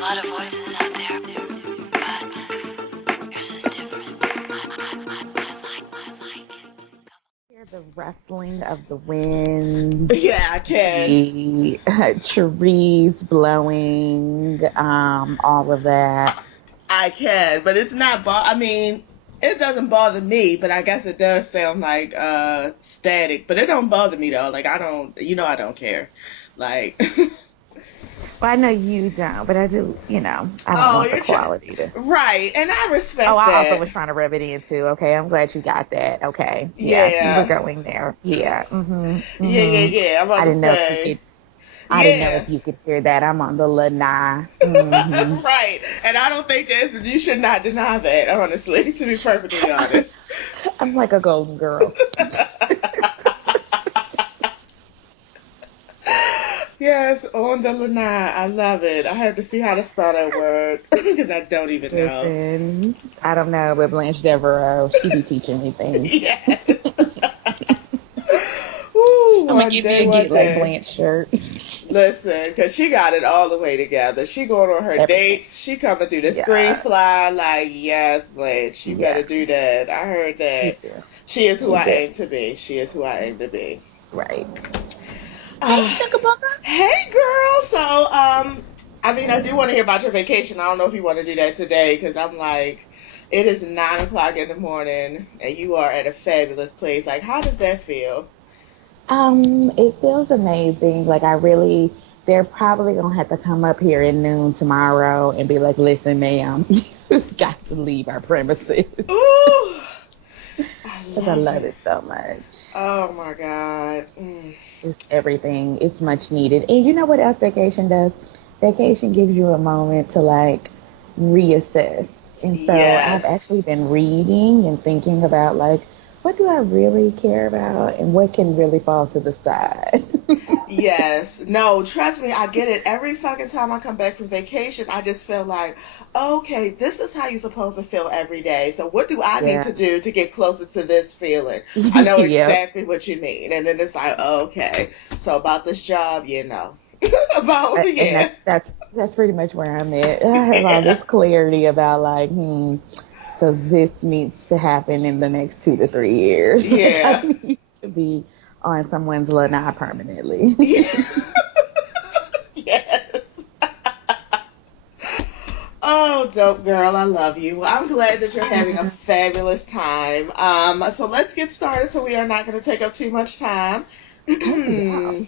lot of voices out there, but yours is different. I like it. Hear the rustling of the wind, Yeah, I can. the trees blowing, all of that. I can, but it's not. I mean, it doesn't bother me, but I guess it does sound like static. But it don't bother me though. Like I don't, I don't care. Like, Well, I know you don't, but I do, I don't oh, want the quality to. right, and I Oh, respect I also that. was trying to rub it in too. Okay, I'm glad you got that. Okay, yeah, you were Yeah, going there. Yeah, yeah, yeah, yeah. I'm about I to didn't know if you say, could. I didn't know yeah. if you could hear that. I'm on the lanai. Mm-hmm. Right, and I don't think you should not deny that. Honestly, to be perfectly honest. I'm like a golden girl. Yes, on the lanai. I love it. I have to see how to spell that word because I don't even know. Listen, I don't know, but Blanche Devereaux, she be teaching me things. Yes. Ooh, I'm gonna one give you day, a one get like day. Blanche shirt. Listen, because she got it all the way together. She going on her Everything. dates. She coming through the screen Yeah, fly like, yes, Blanche, you better yeah, do that. I heard she that. do. She is who She I do. aim to be. She is who I aim to be. Right. Hey, Uh, Chuckabugger. hey, girl. So, I mean, I do want to hear about your vacation. I don't know if you want to do that today because I'm like, it is 9 o'clock in the morning and you are at a fabulous place. Like, how does that feel? It feels amazing. Like I really, they're probably gonna have to come up here at noon tomorrow and be like, "Listen, ma'am, you've got to leave our premises." Ooh, I Because I love love it. it so much. Oh my God. Mm. It's everything. It's much needed. And you know what else vacation does? Vacation gives you a moment to like reassess. And so I've actually Yes. been reading and thinking about like, what do I really care about and what can really fall to the side? Yes. No, trust me, I get it. Every fucking time I come back from vacation, I just feel like, okay, this is how you're supposed to feel every day. So what do I need Yeah. to do to get closer to this feeling? I know Yep. exactly what you mean. And then it's like, okay, so about this job, about, And yeah. that's pretty much where I'm at. I have all Yeah. this clarity about like, so this needs to happen in the next 2 to 3 years. Like I Yeah. need to be on someone's lanai permanently. Yes. Oh, dope girl, I love you. Well, I'm glad that you're having a fabulous time. So let's get started so we are not going to take up too much time. Oh yeah.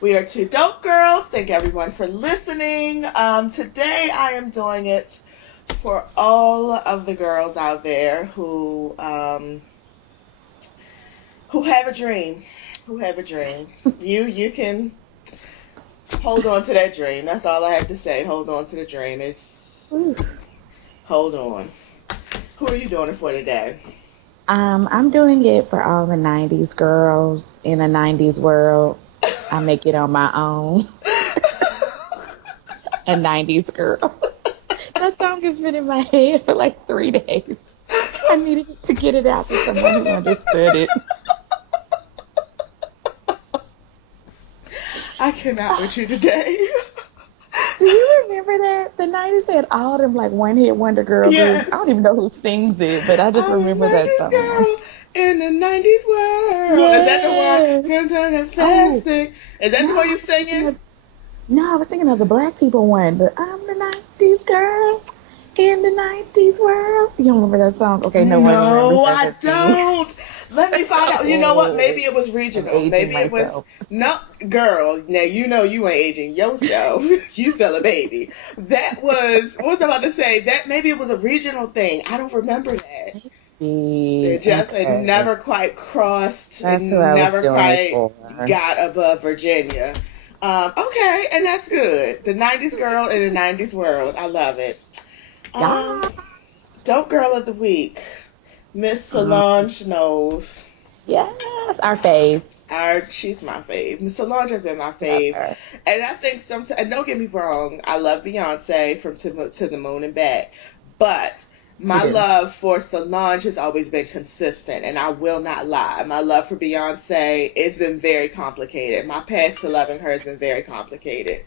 We are two dope girls. Thank everyone for listening. Today I am doing it for all of the girls out there who have a dream. Who have a dream. You can hold on to that dream. That's all I have to say. Hold on to the dream. It's Ooh. hold on. Who are you doing it for today? I'm doing it for all the '90s girls in a '90s world. I make it on my own. A '90s girl. That song has been in my head for like 3 days. I needed to get it out to someone who understood it. I cannot with you today. Do you remember that? The '90s had all them like one hit wonder girl groups. Yes. I don't even know who sings it, but I just I'm a remember that 90s song. girl in the 90s world. Is that the one? Yeah. Come to the Oh, plastic. Is that no, the one I you're was thinking singing? of no, I was thinking of the black people one, but I'm the '90s girl in the '90s world. You don't remember that song? Okay, no one remembers No, that I but me. don't. Let me find out. You know what? Maybe Oh, it was I'm regional. aging Maybe it was myself. no girl. Now you know you ain't aging yourself. You still a baby. That was what was I about to say? That maybe it was a regional thing. I don't remember that. Maybe. It Okay. never quite crossed. It That's who I was never doing it quite for. got above Virginia. Okay, and that's good. The '90s girl in the '90s world. I love it. Um, Yeah. dope girl of the week, Miss Um, Solange Knowles. yes, our fave. She's my fave. Miss Solange has been my Love fave, her. and I think sometimes. And don't get me wrong, I love Beyonce from to the Moon and Back, but We my do. love for Solange has always been consistent, and I will not lie. My love for Beyonce, it's been very complicated. My path to loving her has been very complicated.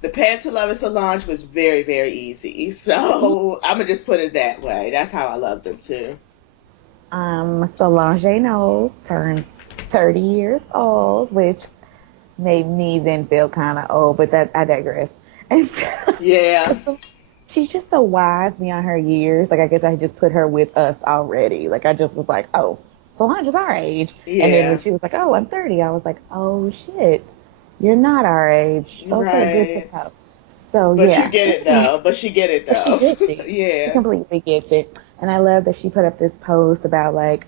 The Path to Love and Solange was very, very easy. So I'm gonna just put it that way. That's how I loved them too. Solange Knowles turned 30 years old, which made me then feel kind of old, but that I digress. And so, Yeah. she's just so wise beyond her years. Like, I guess I just put her with us already. Like, I just was like, oh, Solange is our age. And then when Yeah. she was like, oh, I'm 30, I was like, oh, shit, you're not our age. Okay, good Right. to know. So, But you yeah. get it though. But she get it But she though. gets it. She Yeah. completely gets it. And I love that she put up this post about, like,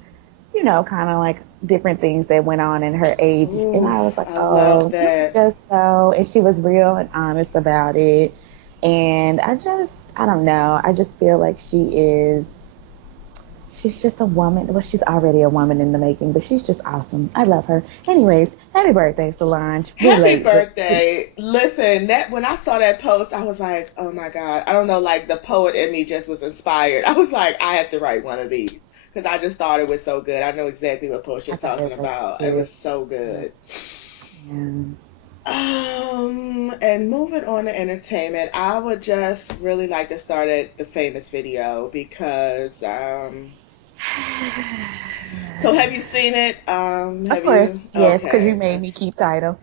kind of like different things that went on in her age. And I was Oof, like, I love oh, that. just so. And she was real and honest about it. And I don't know. I just feel like she's just a woman. Well, she's already a woman in the making, but she's just awesome. I love her. Anyways, happy birthday, Solange. We're Happy late, but birthday. Listen, that when I saw that post, I was like, oh my God. I don't know, like the poet in me just was inspired. I was like, I have to write one of these. Because I just thought it was so good. I know exactly what post you're I thought talking it was about. It cute. was so Yeah. good. Yeah. And moving on to entertainment, I would just really like to start at the famous video because so have you seen it? Of Have course, you? yes, because you Okay. made me keep title.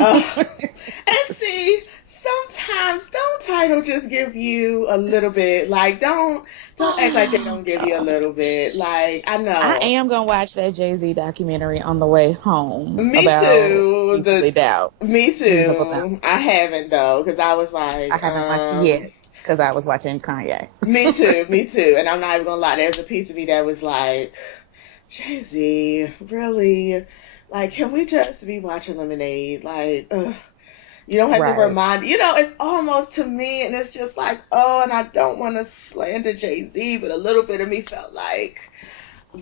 Uh, and see, sometimes don't title just give you a little bit. Like don't act like they don't give you a Oh, little bit. Like I I know. am gonna watch that Jay-Z documentary on the way home Me about too. Reasonably Doubt. Me Reasonable Doubt. too. I haven't though, because I was I like, haven't watched it yet because I was watching Kanye. me too, me too. And I'm not even gonna lie, there's a piece of me that was like, Jay-Z, really? Like, can we just be watching Lemonade? Like, ugh. You don't have to Right. remind, it's almost to me, and it's just like, oh, and I don't want to slander Jay-Z, but a little bit of me felt like,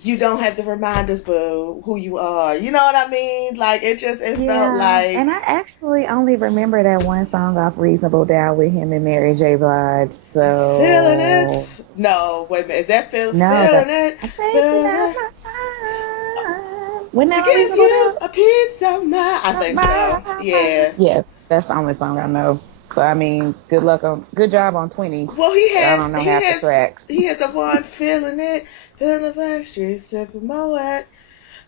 you don't have to remind us, boo, who you are. You know what I mean? Like, it felt Yeah, like, and I actually only remember that one song off Reasonable Doubt with him and Mary J. Blige. feeling So it. No, wait a minute. Is that no, feeling it? I'm taking Feeling out it? my time. Wasn't To that on give Reasonable you Doubt? a piece of my. I think so. Yeah. Yeah, that's the only song I know. So I mean, good job on 20, Well, but I don't know half the tracks. he has the one feeling it, feeling the black streets, sipping my wet.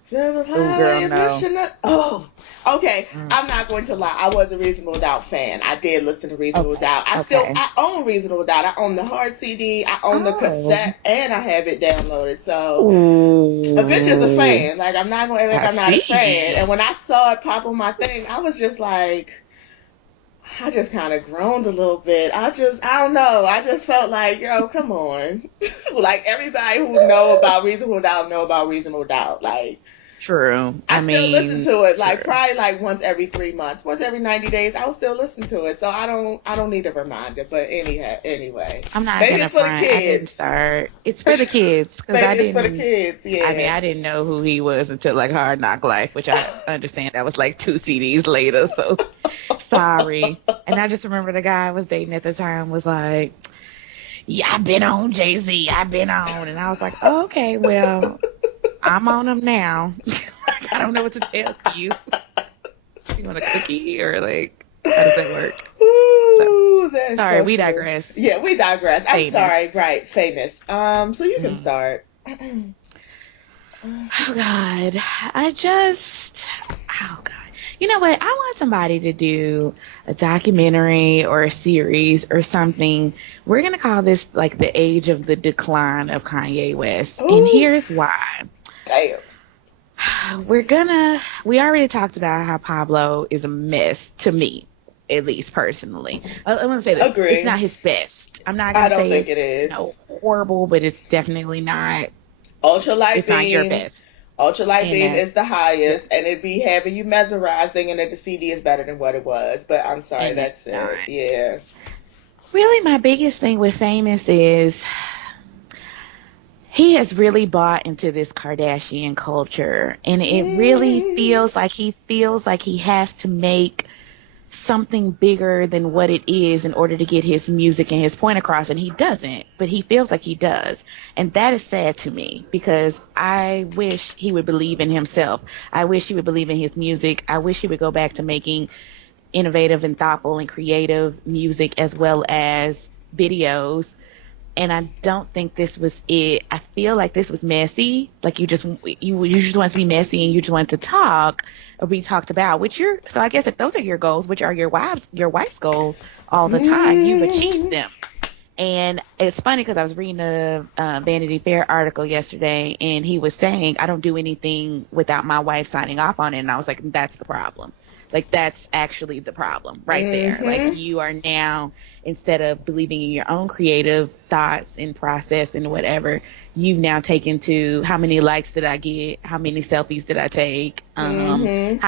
Feeling Ooh, girl, highway no. pushing up. Oh, okay. Mm. I'm not going to lie. I was a Reasonable Doubt fan. I did listen to Reasonable Okay, Doubt. okay. I own Reasonable Doubt. I own the hard CD. I own the Oh, cassette, and I have it downloaded. So a bitch is a ooh, fan. Like I'm not gonna act like I I'm not a fan. see. And when I saw it pop on my thing, I was just like, I just kind of groaned a little bit. I don't know. I just felt like, yo, come on. Like everybody who know about Reasonable Doubt. Like. True. I I still listen mean, to it like true. probably like once every 3 months, once every 90 days. I'll still listen to it, so I don't need a reminder. But anyhow, anyway, I'm not maybe gonna it's for the front. I didn't kids. start. It's for the kids because Maybe it's for the kids. I mean, Yeah. I didn't know who he was until like Hard Knock Life, which I understand that was like 2 CDs later. So sorry. And I just remember the guy I was dating at the time was like, "Yeah, I've been on Jay-Z. I've been on," and I was like, oh, "Okay, well, I'm on him now." Like, I don't know what to tell you. You want a cookie or like how does that work? So Ooh, that's sorry, so we true. digress. Yeah, we digress. I'm sorry. Famous. Right, famous. So you can Mm. start. Oh God, I just, oh God. You know what? I want somebody to do a documentary or a series or something. We're gonna call this like the age of the decline of Kanye West, and Ooh, here's why. damn. We already talked about how Pablo is a mess to me, at least personally. I want to say this. It's not Agree. his best. I'm not I going to don't say think it it's, is. horrible, but it's definitely not, Ultralight it's not your beam. best. Ultralight And beam is the yeah, highest, and it be having you mesmerized thinking that the CD is better than what it was. But I'm sorry, and it's that's not. it. Yeah. Really, my biggest thing with Famous is he has really bought into this Kardashian culture, and it really Hmm. feels like he has to make something bigger than what it is in order to get his music and his point across, and he doesn't, but he feels like he does, and that is sad to me because I wish he would believe in himself. I wish he would believe in his music. I wish he would go back to making innovative and thoughtful and creative music as well as videos. And I don't think this was it. I feel like this was messy. Like you just want to be messy and you just want to talk or be talked about. So I guess if those are your goals, which are your wife's goals all the time, you've achieved them. And it's funny because I was reading a Vanity Fair article yesterday, and he was saying, I don't do anything without my wife signing off on it. And I was like, that's the problem. Like, that's actually the problem right there. Like, you are now, instead of believing in your own creative thoughts and process and whatever, you've now taken to how many likes did I get? How many selfies did I take? How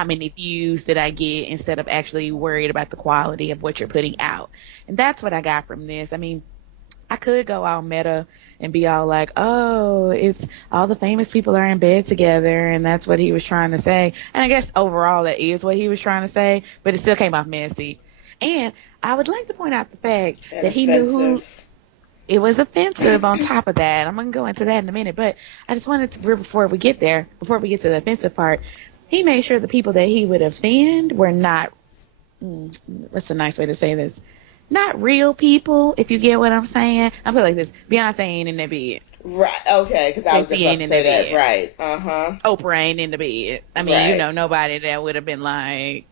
many views did I get? Instead of actually worried about the quality of what you're putting out. And that's what I got from this. I mean, I could go all meta and be all like, oh, it's all the famous people are in bed together, and that's what he was trying to say. And I guess overall that is what he was trying to say, but it still came off messy. And I would like to point out the fact that he knew who. It was offensive on top of that. I'm going to go into that in a minute, but I just wanted to, before we get to the offensive part, he made sure the people that he would offend were not, what's a nice way to say this? Not real people, if you get what I'm saying. I put it like this: Beyonce ain't in the bed. Right. Okay. Because I was just about to say that. Bed. Right. Oprah ain't in the bed. I mean, nobody that would have been like.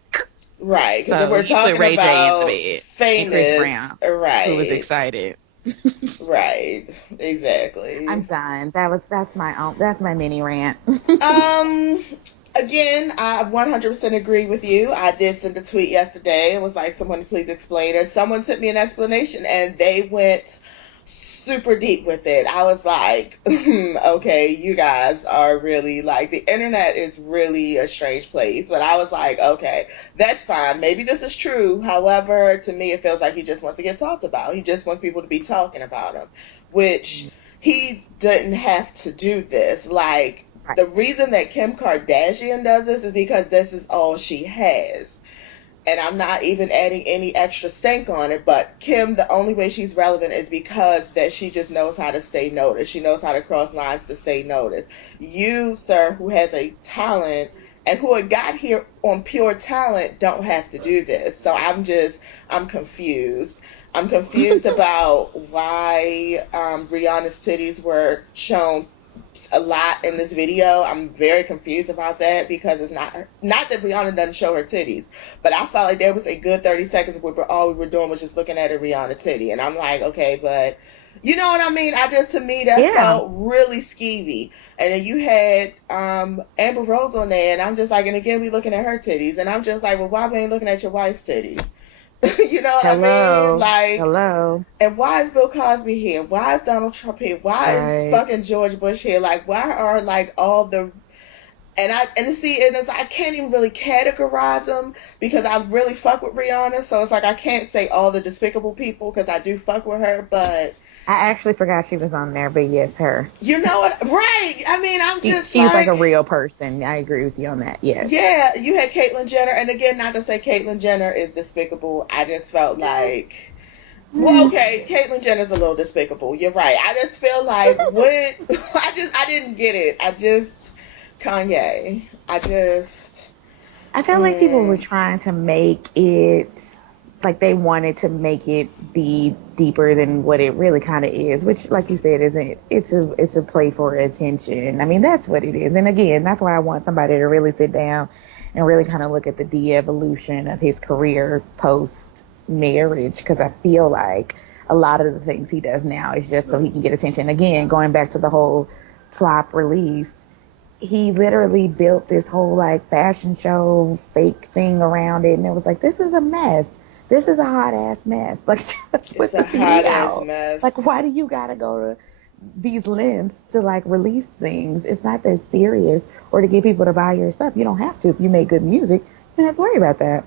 Right. Because we're talking Ray about J in the bed. famous, and Chris Brown, right? Who was excited. Right. Exactly. I'm done. That's my mini rant. Again, I 100% agree with you. I did send a tweet yesterday. It was like, someone please explain it. Someone sent me an explanation, and they went super deep with it. I was like, okay, you guys are really, like, the internet is really a strange place. But I was like, okay, that's fine. Maybe this is true. However, to me, it feels like he just wants to get talked about. He just wants people to be talking about him, which he didn't have to do this. Like, the reason that Kim Kardashian does this is because this is all she has. And I'm not even adding any extra stank on it, but Kim, the only way she's relevant is because that she just knows how to stay noticed. She knows how to cross lines to stay noticed. You, sir, who has a talent and who had got here on pure talent, don't have to do this. So I'm confused. I'm confused about why Rihanna's titties were shown a lot in this video. I'm very confused about that because it's not that Rihanna doesn't show her titties, but I felt like there was a good 30 seconds where all we were doing was just looking at a Rihanna titty, and I'm like, okay, but you know what I mean? To me that felt really skeevy. And then you had Amber Rose on there, and I'm just like, and again we looking at her titties, and I'm just like, well, why we ain't looking at your wife's titties? You know what I mean? Like, hello. And why is Bill Cosby here? Why is Donald Trump here? Why is fucking George Bush here? Like, why are like all the I can't even really categorize them because I really fuck with Rihanna. So it's like I can't say all the despicable people because I do fuck with her, but I actually forgot she was on there, but yes, her. You know what? Right. I mean, she's like a real person. I agree with you on that. Yes. Yeah. You had Caitlyn Jenner. And again, not to say Caitlyn Jenner is despicable. I just felt like, well, okay, Caitlyn Jenner's a little despicable. You're right. I just feel like I didn't get it. Kanye. I felt like people were trying to make it, like they wanted to make it be deeper than what it really kind of is, which, like you said, it's a play for attention. I mean, that's what it is. And again, that's why I want somebody to really sit down and really kind of look at the de-evolution of his career post marriage, because I feel like a lot of the things he does now is just so he can get attention. Again, going back to the whole flop release, he literally built this whole like fashion show fake thing around it, and it was like, this is a mess. This is a hot ass mess. Like, just put the CD out. Mess. Like, why do you gotta go to these lengths to like release things? It's not that serious, or to get people to buy your stuff. You don't have to. If you make good music, you don't have to worry about that.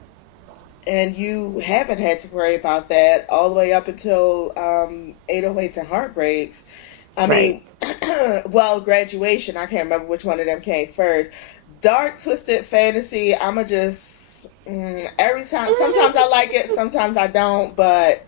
And you haven't had to worry about that all the way up until 808s and Heartbreaks. I mean, well, Graduation, I can't remember which one of them came first. Dark Twisted Fantasy, I'ma just every time, sometimes I like it, sometimes I don't, but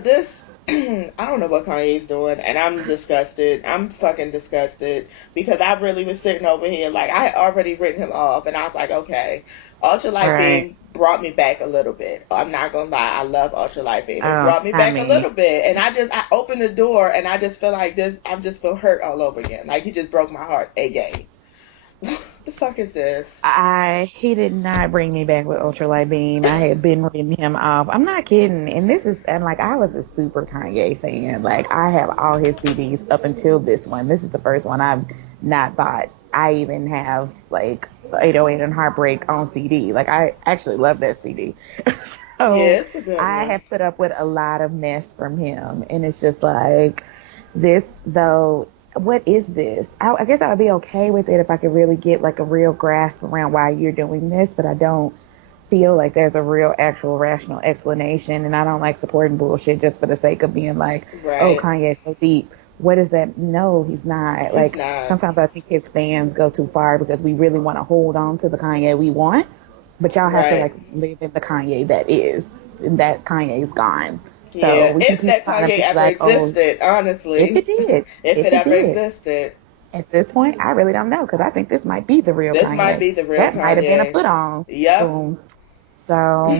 this I don't know what Kanye's doing, and I'm disgusted. I'm fucking disgusted because I really was sitting over here like I had already written him off, and I was like, okay, Ultralight Right. Beam brought me back a little bit. I'm not gonna lie, I love Ultralight Beam. It Oh, brought me I back a mean, little bit, and I opened the door, and I just feel like this. I just feel hurt all over again. Like he just broke my heart again. The fuck is this? he did not bring me back with Ultralight Beam. I had been reading him off. I'm not kidding. And like I was a super Kanye fan. Like I have all his CDs up until this one. This is the first one I've not bought. I even have like 808 and Heartbreak on CD. Like I actually love that CD. Yeah, So it's a good I one. have put up with a lot of mess from him, and it's just like this though. What is this? I guess I would be okay with it if I could really get like a real grasp around why you're doing this, but I don't feel like there's a real, actual, rational explanation, and I don't like supporting bullshit just for the sake of being like, oh, Right. Kanye's so deep. What is that? No, he's not. He's Like not. sometimes I think his fans go too far because we really want to hold on to the Kanye we want, but y'all have to Right. like live in the Kanye that is, and that Kanye's gone. So Yeah. we can If keep that trying to Kanye be ever like, oh, existed, if honestly. it did, If if it it ever did. existed. At this point, I really don't know because I think this might be the real This might Kanye. be the real That might have been a Kanye. put on. Yep. Boom. So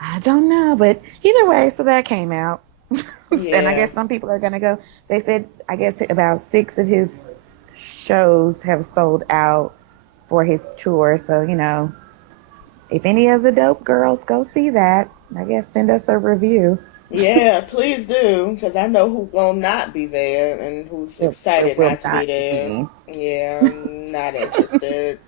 I don't know, but either way, so that came out, and I Yeah. guess some people are gonna go. They said I guess about 6 of his shows have sold out for his tour. So if any of the dope girls go see that, I guess send us a review. Yeah, please do, because I know who will not be there and who's It excited will not to be not be there. me. Yeah, I'm not interested.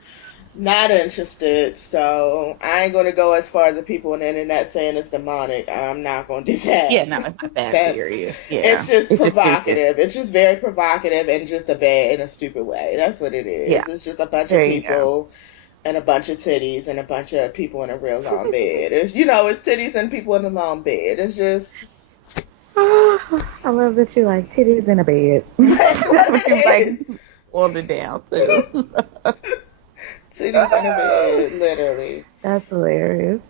Not interested. So I ain't gonna go as far as the people on the internet saying it's demonic. I'm not gonna do Yeah, that. no, it's not that That's serious. Yeah, it's just it's just stupid. provocative. It's just very provocative and just a bad in a stupid way. That's what it Yeah, is. It's just a bunch of there you go. people and a bunch of titties and a bunch of people in a real long bed. It's titties and people in a long bed. It's just I love that you like titties in a bed. that's That's what what you it like is. boiled it down to. Titties in a bed, literally. That's hilarious.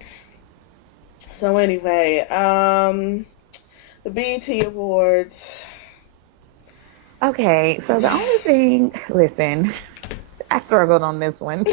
So anyway, the BET Awards. Okay, so the only thing, listen, I struggled on this one.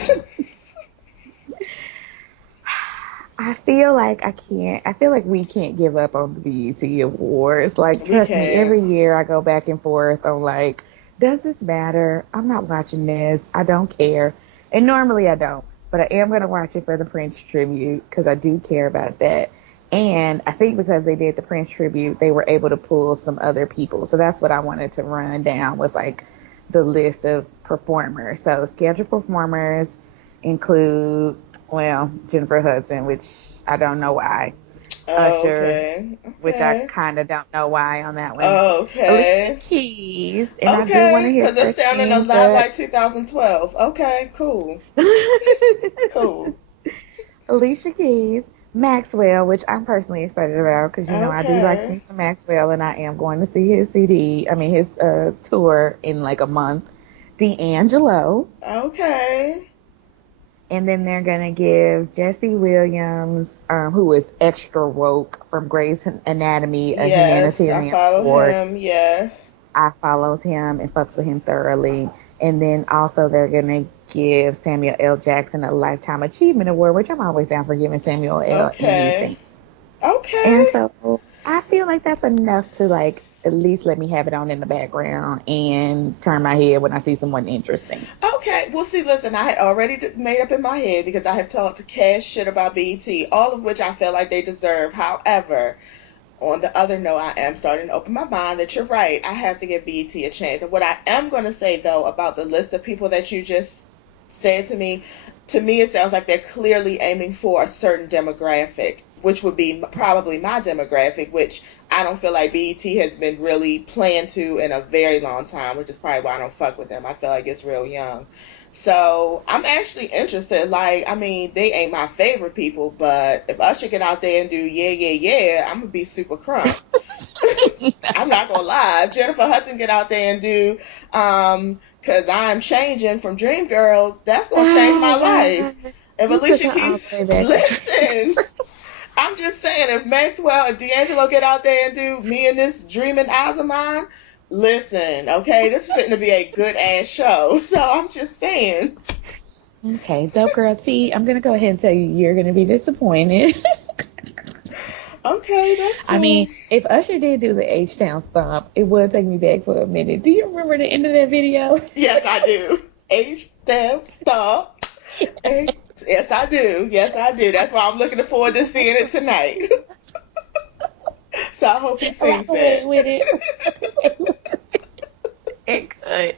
I feel like I feel like we can't give up on the BET Awards. Like, We trust me, can. every year I go back and forth on like, does this matter? I'm not watching this. I don't care. And normally I don't, but I am going to watch it for the Prince tribute because I do care about that. And I think because they did the Prince tribute, they were able to pull some other people. So that's what I wanted to run down was like the list of performers. So scheduled performers include, well, Jennifer Hudson, which I don't know why. Oh, Usher, okay. which I Okay. kind of don't know why on that one. Oh, Alicia okay. Keys, and I do want to Okay. hear Because her it's sounding a sing, lot but like 2012. Okay, cool. Cool. Alicia Keys, Maxwell, which I'm personally excited about because I do like Okay. me some Maxwell, and I am going to see his his tour in like a month. D'Angelo. Okay. And then they're gonna give Jesse Williams, who is extra woke from Grey's Anatomy, a Yes, I humanitarian follow award. him. Yes. I follows him and fucks with him thoroughly. And then also they're gonna give Samuel L. Jackson a Lifetime Achievement Award, which I'm always down for giving Samuel L. Okay. anything. Okay. And so I feel like that's enough to like at least let me have it on in the background and turn my head when I see someone interesting. Okay, well, see, listen, I had already made up in my head because I have talked to Cash shit about BET, all of which I feel like they deserve. However, on the other note, I am starting to open my mind that you're right. I have to give BET a chance. And what I am going to say, though, about the list of people that you just said to me, it sounds like they're clearly aiming for a certain demographic, which would be probably my demographic, which I don't feel like BET has been really playing to in a very long time, which is probably why I don't fuck with them. I feel like it's real young. So I'm actually interested. Like, I mean, they ain't my favorite people, but if Usher get out there and do yeah, yeah, yeah, I'm gonna be super crunk. I'm not gonna lie. If Jennifer Hudson get out there and do cause I'm changing from Dreamgirls, that's gonna change my life. If You took Alicia her all Keys the way back. listen. I'm just saying, if D'Angelo get out there and do Me and This Dreaming Eyes of Mine, listen, okay, this is going to be a good ass show. So I'm just saying. Okay, Dope Girl T, I'm gonna go ahead and tell you you're gonna be disappointed. Okay, that's cool. I mean, if Usher did do the H-Town stomp, it would take me back for a minute. Do you remember the end of that video? Yes, I do. H-Town stop. Yes, I do. Yes, I do. That's why I'm looking forward to seeing it tonight. So I hope he sings that. With it. It could.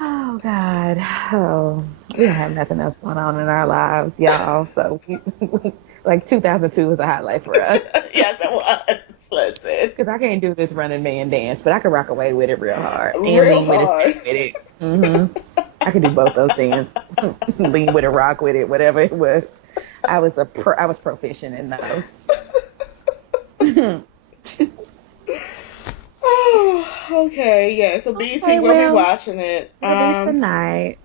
Oh God. Oh, we don't have nothing else going on in our lives, y'all. So, like 2002 was a highlight for us. Yes, it was. Listen. Because I can't do this running man dance, but I can rock away with it real hard. And Real lean hard. with it. I can do both those things. Lean with it, rock with it, whatever it was. I was proficient in those. Oh, okay, yeah. So BT will be watching it. Tonight,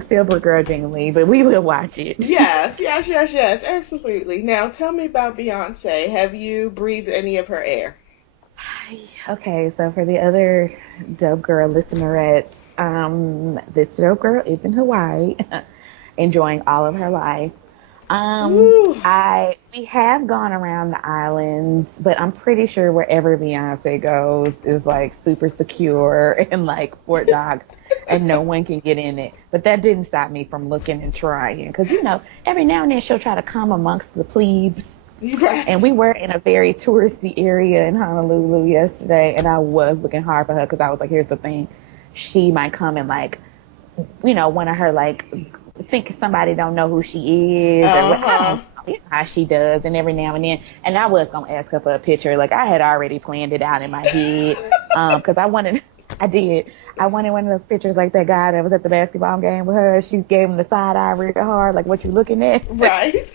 still begrudgingly, but we will watch it. Yes, absolutely. Now, tell me about Beyonce. Have you breathed any of her air? Okay, so for the other Dope Girl listenerettes, this Dope Girl is in Hawaii, enjoying all of her life. We have gone around the islands, but I'm pretty sure wherever Beyonce goes is like super secure and like Fort Knox, and no one can get in it. But that didn't stop me from looking and trying, because every now and then she'll try to come amongst the plebes. Right. And we were in a very touristy area in Honolulu yesterday, and I was looking hard for her because I was like, here's the thing, she might come and like, one of her like think somebody don't know who she is, or I don't know how she does, and every now and then. And I was gonna ask her for a picture. Like I had already planned it out in my head, because I wanted one of those pictures like that guy that was at the basketball game with her. She gave him the side eye real hard, like what you looking at? Right.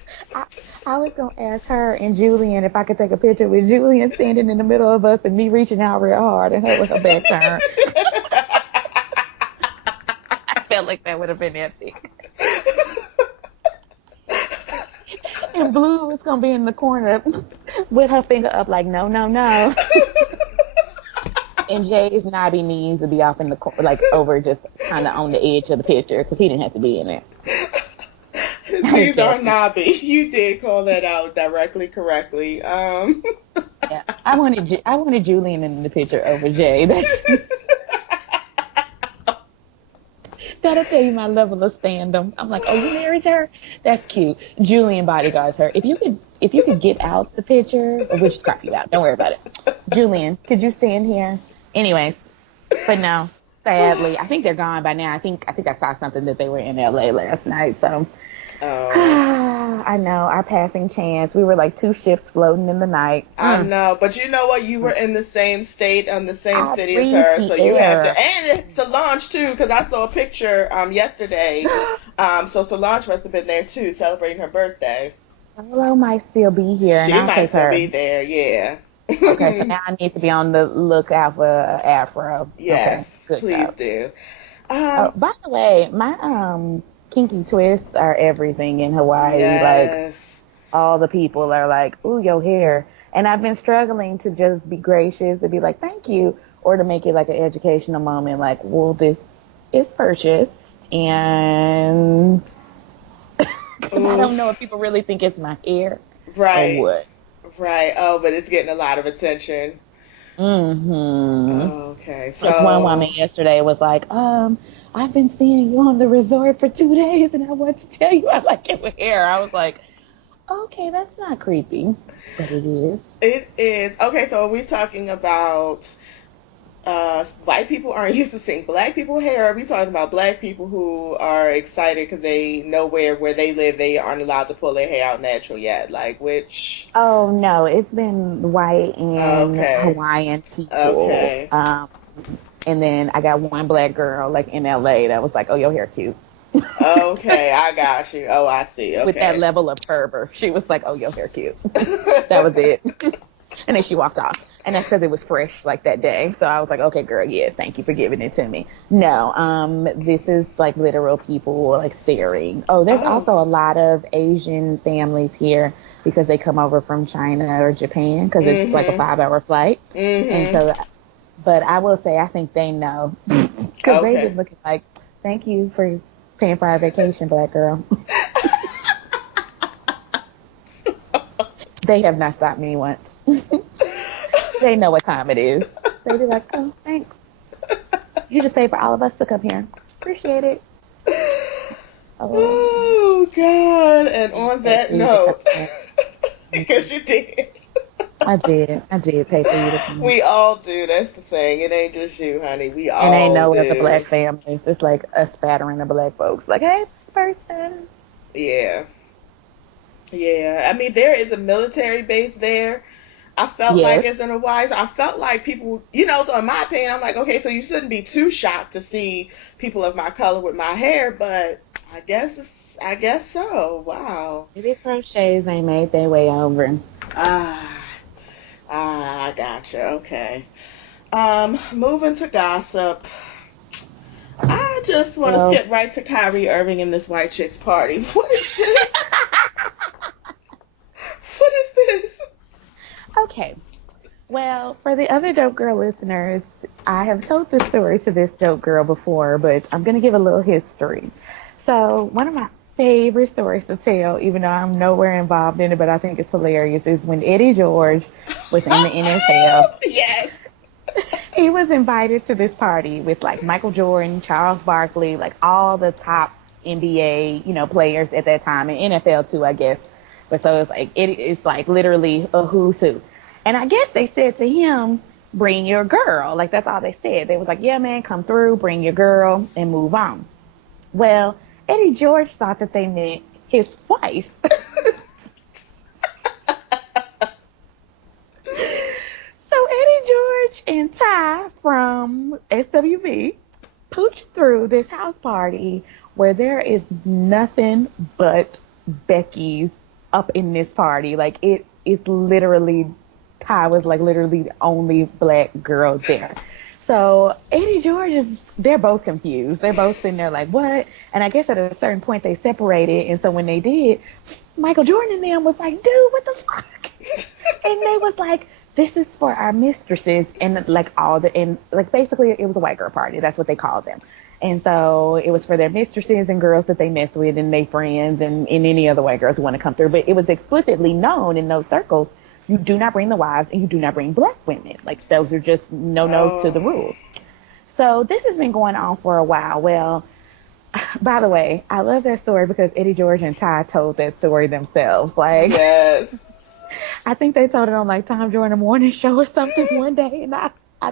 I was gonna ask her and Julian if I could take a picture with Julian standing in the middle of us and me reaching out real hard and her with her back turned. I felt like that would have been epic. And Blue was gonna be in the corner with her finger up, like no. And Jay's knobby knees would be off in the corner, like over just kind of on the edge of the picture, because he didn't have to be in it. His knees are knobby. You did call that out correctly. Yeah, I wanted Julian in the picture over Jay. That'll tell you my level of fandom. I'm like, oh, you married her? That's cute. Julian bodyguards her. If you could get out the picture, or we'll just crop you out. Don't worry about it. Julian, could you stand here? Anyways, but no, sadly, I think they're gone by now. I think I saw something that they were in LA last night. So, I know, our passing chance. We were like two ships floating in the night. I know, but you know what? You were in the same state, the same city as her, so you have to. And Solange too, because I saw a picture yesterday. So Solange must have been there too, celebrating her birthday. Solo might still be here, She and I'll might take still her. be there, yeah. Okay, so now I need to be on the lookout for Afro. Yes, okay, please do. By the way, my kinky twists are everything in Hawaii. Yes. Like, all the people are like, ooh, your hair. And I've been struggling to just be gracious and be like, thank you, or to make it like an educational moment, like, well, this is purchased, and because I don't know if people really think it's my hair, right, or what. Right. Oh, but it's getting a lot of attention. Okay. So this one woman yesterday was like, I've been seeing you on the resort for 2 days, and I want to tell you I like it with hair. I was like, okay, that's not creepy, but it is. It is. Okay, so are we talking about white people aren't used to seeing black people hair? Or are we talking about black people who are excited because they know where they live, they aren't allowed to pull their hair out natural yet? Like, which? Oh, no, it's been white and Hawaiian people. Okay. And then I got one black girl, like, in LA that was like, oh, your hair cute. Okay, I got you. Oh, I see. Okay. With that level of fervor. She was like, oh, your hair cute. That was it. And then she walked off. And that's because it was fresh like that day. So I was like, okay, girl, yeah, thank you for giving it to me. No, this is like literal people like staring. Oh, there's Oh. also a lot of Asian families here because they come over from China or Japan because it's like a Mm-hmm. 5-hour flight. And Mm-hmm. so, but I will say, I think they know because they've Okay. been looking like, thank you for paying for our vacation, black girl. They have not stopped me once. They know what time it is. They be like, oh, thanks. You just paid for all of us to come here. Appreciate it. Oh, Oh God! And on pay that for you to come note, here. because you did, I did. I did pay for you to come. we all do. That's the thing. It ain't just you, honey. We And ain't all no other black do. families. It's like a spattering of black folks. Like, hey, person. Yeah. Yeah. I mean, there is a military base there. I felt like Yes. as in a wise, I felt like people, you know, so in my opinion, I'm like, okay, so you shouldn't be too shocked to see people of my color with my hair, but I guess so. Wow. Maybe crochets ain't made their way over. Ah, I gotcha. Okay. Moving to gossip. I just want to Well, skip right to Kyrie Irving and this white chick's party. What is this? What is this? okay. Well, for the other Dope Girl listeners, I have told this story to this Dope Girl before, but I'm going to give a little history. So, one of my favorite stories to tell, even though I'm nowhere involved in it, but I think it's hilarious, is when Eddie George was in the NFL. Yes. He was invited to this party with like Michael Jordan, Charles Barkley, like all the top NBA, players at that time, and NFL too, I guess. But so it's like literally a who's who. And I guess they said to him, bring your girl. Like that's all they said. They was like, yeah, man, come through, bring your girl, and move on. Well, Eddie George thought that they meant his wife. So Eddie George and Ty from SWV pooched through this house party where there is nothing but Becky's up in this party. Like it is literally, Ty was like literally the only black girl there. So Eddie George they're both confused. They're both sitting there like, what? And I guess at a certain point they separated. And so when they did, Michael Jordan and them was like, dude, what the fuck? And they was like, this is for our mistresses and like basically it was a white girl party. That's what they called them. And so it was for their mistresses and girls that they mess with and they friends and any other white girls who want to come through. But it was explicitly known in those circles, you do not bring the wives and you do not bring black women. Like those are just no-nos to the Oh. rules. So this has been going on for a while. Well, by the way, I love that story because Eddie George and Ty told that story themselves. Like, Yes. I think they told it on like Tom Jordan Morning Show or something one day, and I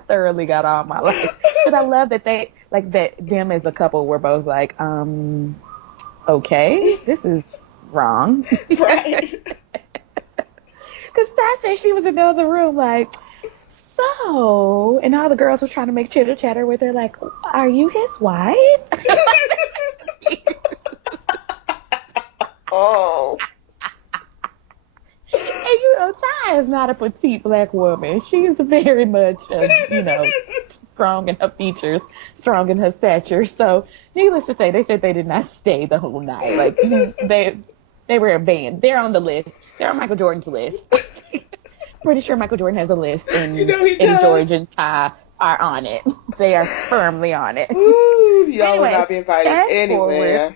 thoroughly got all my life. But I love that they like that them as a couple were both like, okay, this is wrong. Right. Because Ty said she was in the other room like, so, and all the girls were trying to make chitter chatter with her like, are you his wife? Oh. And Ty is not a petite black woman. She is very much, strong in her features, strong in her stature. So, needless to say, they said they did not stay the whole night. Like they were a band. They're on the list. They're on Michael Jordan's list. Pretty sure Michael Jordan has a list, and You know he Eddie does. George and Ty are on it. They are firmly on it. Ooh, y'all will Anyway, not be invited fast anywhere.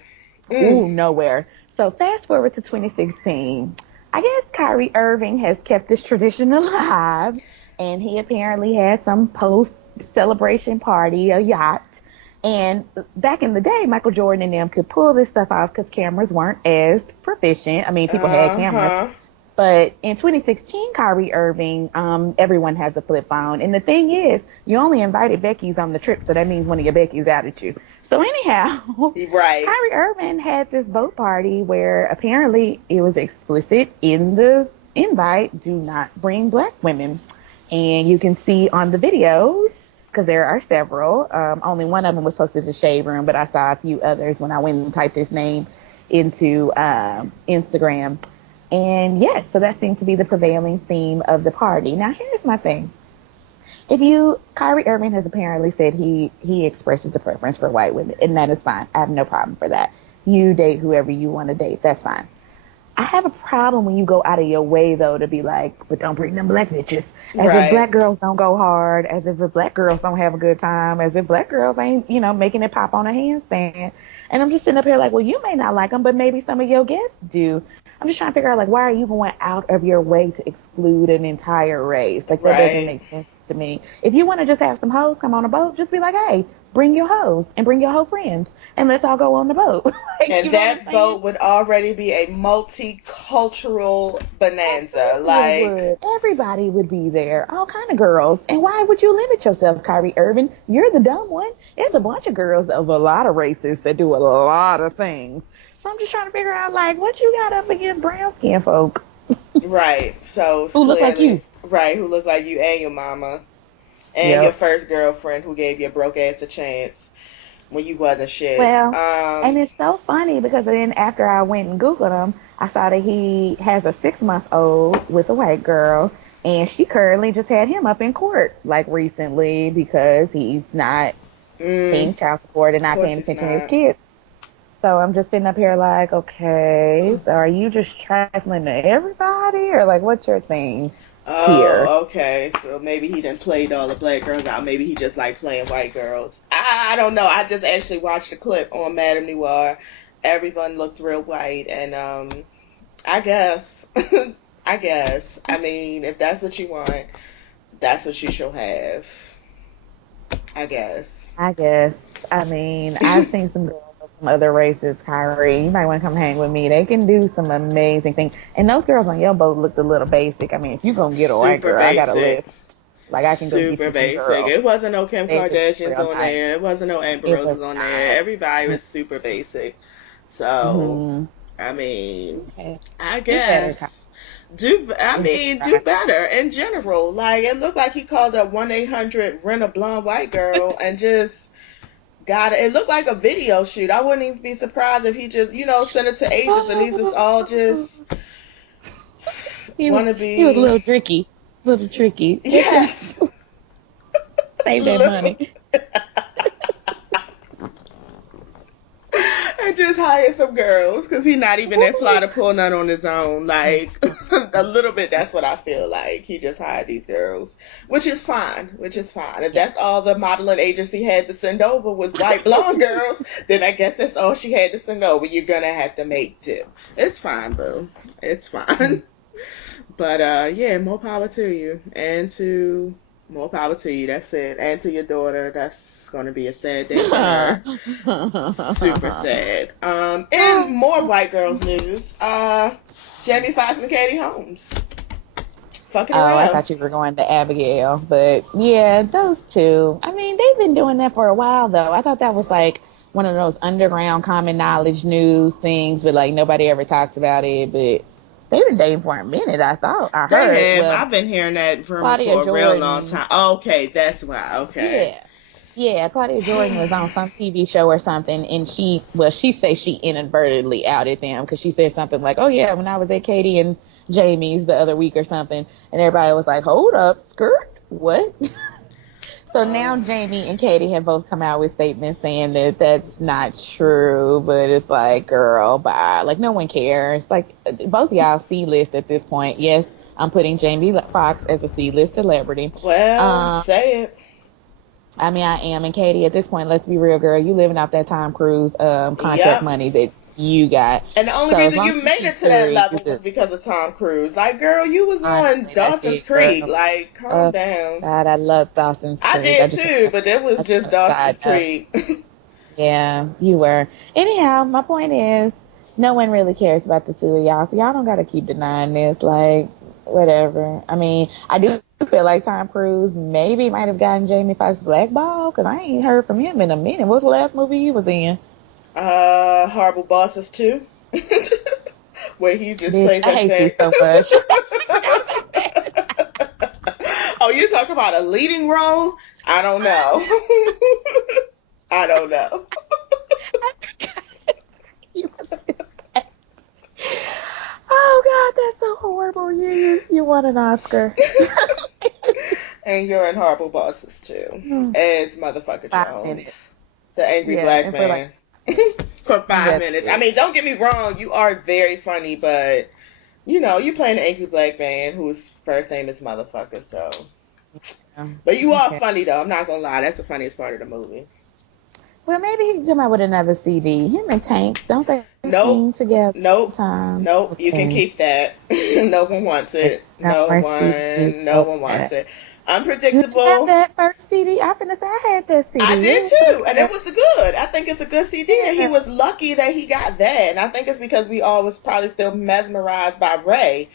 Ooh, nowhere. So fast forward to 2016. I guess Kyrie Irving has kept this tradition alive, and he apparently had some post-celebration party, a yacht. And back in the day, Michael Jordan and them could pull this stuff off because cameras weren't as proficient. I mean, people had cameras. Uh-huh. But in 2016, Kyrie Irving, everyone has a flip phone. And the thing is, you only invited Becky's on the trip, so that means one of your Becky's outed you. So anyhow, Right. Kyrie Irving had this boat party where apparently it was explicit in the invite, do not bring black women. And you can see on the videos, because there are several, only one of them was posted to Shade Room, but I saw a few others when I went and typed his name into Instagram. And yes, so that seemed to be the prevailing theme of the party. Now, here's my thing. Kyrie Irving has apparently said he expresses a preference for white women, and that is fine. I have no problem for that. You date whoever you want to date. That's fine. I have a problem when you go out of your way, though, to be like, but don't bring them black bitches. As if Right. black girls don't go hard, as if the black girls don't have a good time, as if black girls ain't, making it pop on a handstand. And I'm just sitting up here like, well, you may not like them, but maybe some of your guests do. I'm just trying to figure out, like, why are you going out of your way to exclude an entire race? Like, that doesn't Right. make sense to me. If you want to just have some hoes come on a boat, just be like, hey, bring your hoes and bring your hoe friends, and let's all go on the boat. Like, And you know what that I'm boat saying? would already be a multicultural bonanza. Absolutely Like, would. Everybody would be there. All kind of girls. And why would you limit yourself, Kyrie Irving? You're the dumb one. There's a bunch of girls of a lot of races that do a lot of things. So I'm just trying to figure out, like, what you got up against brown skin folk right. So it's who look like clearly, you. right, who look like you and your mama and your Yep. first girlfriend who gave your broke ass a chance when you wasn't shit. Well, and it's so funny because then after I went and Googled him, I saw that he has a 6 month old with a white girl. And she currently just had him up in court, like recently, because he's not mm, paying child support and of not course paying it's attention to his not. kids. So I'm just sitting up here like, okay, so are you just trifling to everybody, or like, what's your thing here? Oh, okay. So maybe he done played all the black girls out. Maybe he just like playing white girls. I don't know. I just actually watched a clip on Madame Noir. Everyone looked real white, and I guess, I guess. I mean, if that's what you want, that's what you shall have. I guess. I guess. I mean, I've seen some girls from other races, Kyrie. You might want to come hang with me. They can do some amazing things. And those girls on your boat looked a little basic. I mean, if you're going to get a white Super girl, I got a basic. list. Like, I can go get Super you some basic. girls. It wasn't no Kim They just Kardashians real on nice. there. It wasn't no Amber It Roses was on there. not. Everybody was super basic. So, Mm-hmm. I mean, Okay. I Do better, guess I Kyrie. mean, do better in general. Like it looked like he called up 1-800 rent a blonde white girl and just got it. It looked like a video shoot. I wouldn't even be surprised if he just, sent it to agents and these is all just He was wanna he was a be little tricky. Little tricky. yes. Save that money. And just hire some girls because he's not even that fly to pull none on his own. Like a little bit, that's what I feel like. He just hired these girls, which is fine. Which is fine. If that's all the modeling agency had to send over was white blonde girls, then I guess that's all she had to send over. You're gonna have to make two. It's fine, boo. It's fine. But yeah, more power to you, and to more power to you. That's it. And to your daughter. That's gonna be a sad day for her. Super sad. In more white girls news, Jamie Foxx and Katie Holmes fucking Oh, I around. thought you were going to Abigail, but yeah, those two. I mean, they've been doing that for a while, though. I thought that was like one of those underground common knowledge news things, but like nobody ever talks about it. But they've been dating for a minute. I heard. They have. Well, I've been hearing that rumor Claudia for a real long Jordan. time. Okay, that's why. Okay. Yeah. Yeah, Claudia Jordan was on some TV show or something, and she says she inadvertently outed them because she said something like, "Oh yeah, when I was at Katie and Jamie's the other week or something," and everybody was like, "Hold up, skirt, what?" So now Um, Jamie and Katie have both come out with statements saying that that's not true, but it's like, girl, bye. Like no one cares. Like both of y'all C-list at this point. Yes, I'm putting Jamie Foxx as a C-list celebrity. well, Um, say it. I mean, I am. And Katie, at this point, let's be real, girl. You living off that Tom Cruise contract Yep. money that you got. And the only So as reason long you as made you it to that keep level you're was good. because of Tom Cruise. Like, girl, you was on Honestly, that's Dawson's it, Creek. girl. Like, calm Uh, down. God, I love Dawson's I Creek. did too, but it I was just just want a side Dawson's note. Creek. Yeah, you were. Anyhow, my point is, no one really cares about the two of y'all, so y'all don't gotta keep denying this. Like, whatever. I mean, I do feel like Tom Cruise maybe might have gotten Jamie Foxx blackballed because I ain't heard from him in a minute. What's the last movie he was in? Horrible Bosses too. Where he just Bitch, plays I that hate you same. so much. Oh, you talk about a leading role? I don't know. I don't know. I forgot you was in that. Oh God, that's so horrible. You won an Oscar. And you're in Horrible Bosses too, Hmm. as motherfucker 5 minutes. Jones, the angry Yeah, black and for like man. For 5 minutes. I that's mean, don't get me wrong, you are very funny, but you know, you playing an angry black man whose first name is motherfucker, so. it. But you are Okay. funny though. I'm not gonna lie. That's the funniest part of the movie. Well, maybe he can come out with another CD. Him and Tank, don't they Nope. sing together all the Nope. time? Nope. You can Okay. keep that. No one wants Like, it. no No more CDs. one. No one Okay. wants it. You didn't have Unpredictable. that first CD? I'm finna say I had that I CD. It did was so too, and it good. was good. I think it's a good CD, and he Yeah. was lucky that he got that. And I think it's because we all was probably still mesmerized by Ray.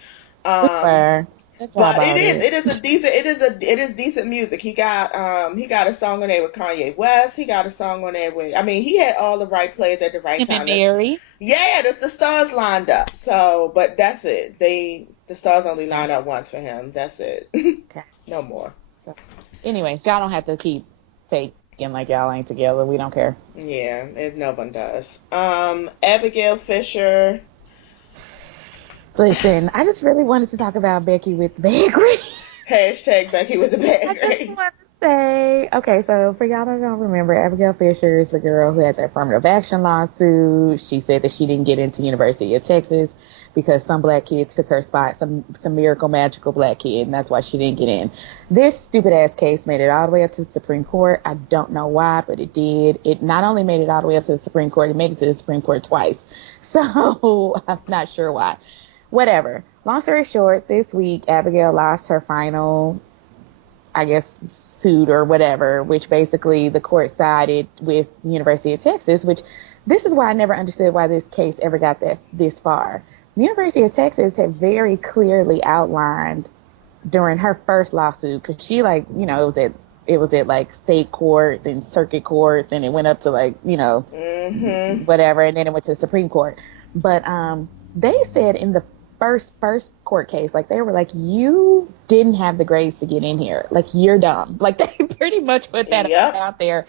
We Um, were. That's why I but bought it. it is decent music. He got a song on there with Kanye West. He got a song on there with, I mean, he had all the right plays at the right Him and time. Mary. Yeah, the stars lined up. So, but that's it. The stars only line up once for him. That's it. Okay. No more. So, anyways, y'all don't have to keep faking like y'all ain't together. We don't care. Yeah, no one does. Abigail Fisher. Listen, I just really wanted to talk about Becky with the bad grades. Hashtag Becky with the I bad just grades. want to say, okay, so for y'all that don't remember, Abigail Fisher is the girl who had the affirmative action lawsuit. She said that she didn't get into University of Texas because some black kid took her spot, some miracle magical black kid, and that's why she didn't get in. This stupid ass case made it all the way up to the Supreme Court. I don't know why, but it did. It not only made it all the way up to the Supreme Court, it made it to the Supreme Court twice. So I'm not sure why. Whatever. Long story short, this week Abigail lost her final, I guess, suit or whatever, which basically the court sided with University of Texas, which this is why I never understood why this case ever got this far. The University of Texas had very clearly outlined during her first lawsuit, because she, like, you know, it was at like state court, then circuit court, then it went up to, like, you know, Mm-hmm. whatever, and then it went to the Supreme Court. But they said in the first court case, like, they were like, you didn't have the grades to get in here, like, you're dumb. Like, they pretty much put that Yep. out there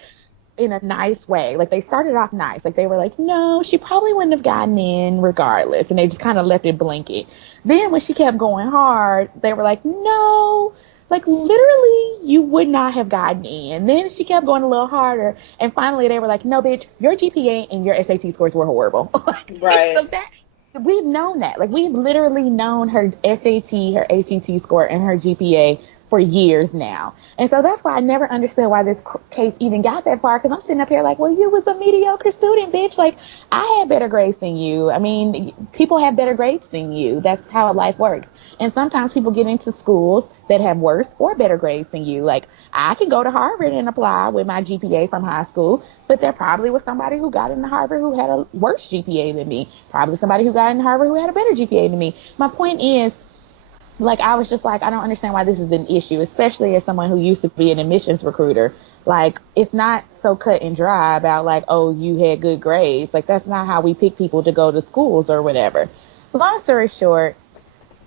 in a nice way. Like, they started off nice. Like, they were like, no, she probably wouldn't have gotten in regardless, and they just kind of left it blanket. Then when she kept going hard, they were like, no, like, literally, you would not have gotten in. Then she kept going a little harder, and finally they were like, no, bitch, your GPA and your SAT scores were horrible. Like, Right. so that, we've known that. Like, we've literally known her SAT, her ACT score, and her GPA for years now. And so that's why I never understood why this case even got that far, because I'm sitting up here like, well, you was a mediocre student, bitch. Like, I had better grades than you. I mean, people have better grades than you. That's how life works. And sometimes people get into schools that have worse or better grades than you. Like, I can go to Harvard and apply with my GPA from high school, but there probably was somebody who got into Harvard who had a worse GPA than me. Probably somebody who got into Harvard who had a better GPA than me. My point is, like, I was just like, I don't understand why this is an issue, especially as someone who used to be an admissions recruiter. Like, it's not so cut and dry about, like, oh, you had good grades. Like, that's not how we pick people to go to schools or whatever. Long story short,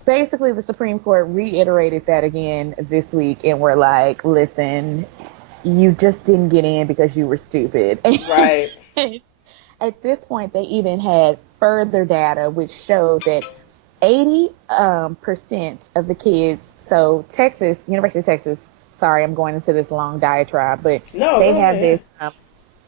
basically the Supreme Court reiterated that again this week, and we're like, listen, you just didn't get in because you were stupid. Right. At this point, they even had further data which showed that 80% of the kids, so Texas, University of Texas, sorry, I'm going into this long diatribe, but No, they go have ahead. this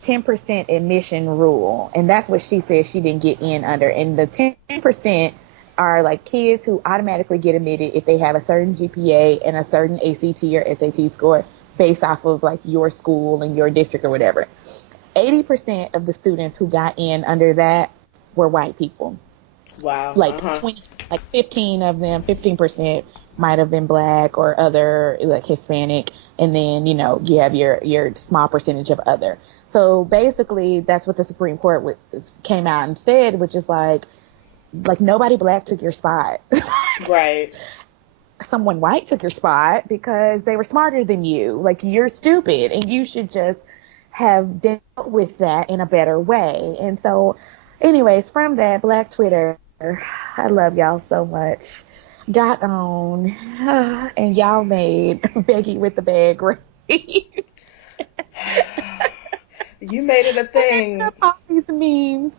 10% admission rule, and that's what she said she didn't get in under. And the 10% are like kids who automatically get admitted if they have a certain GPA and a certain ACT or SAT score based off of, like, your school and your district or whatever. 80% of the students who got in under that were white people. Wow. Like Uh-huh. 20, like 15 of them, 15% might have been black or other, like Hispanic, and then, you know, you have your small percentage of other. So basically, that's what the Supreme Court came out and said, which is like nobody black took your spot. Right. Someone white took your spot because they were smarter than you. Like, you're stupid, and you should just have dealt with that in a better way. And so, anyways, from that, Black Twitter, I love y'all so much, got on, and y'all made Becky with the bad grades. You made it a And they thing. put up all these memes.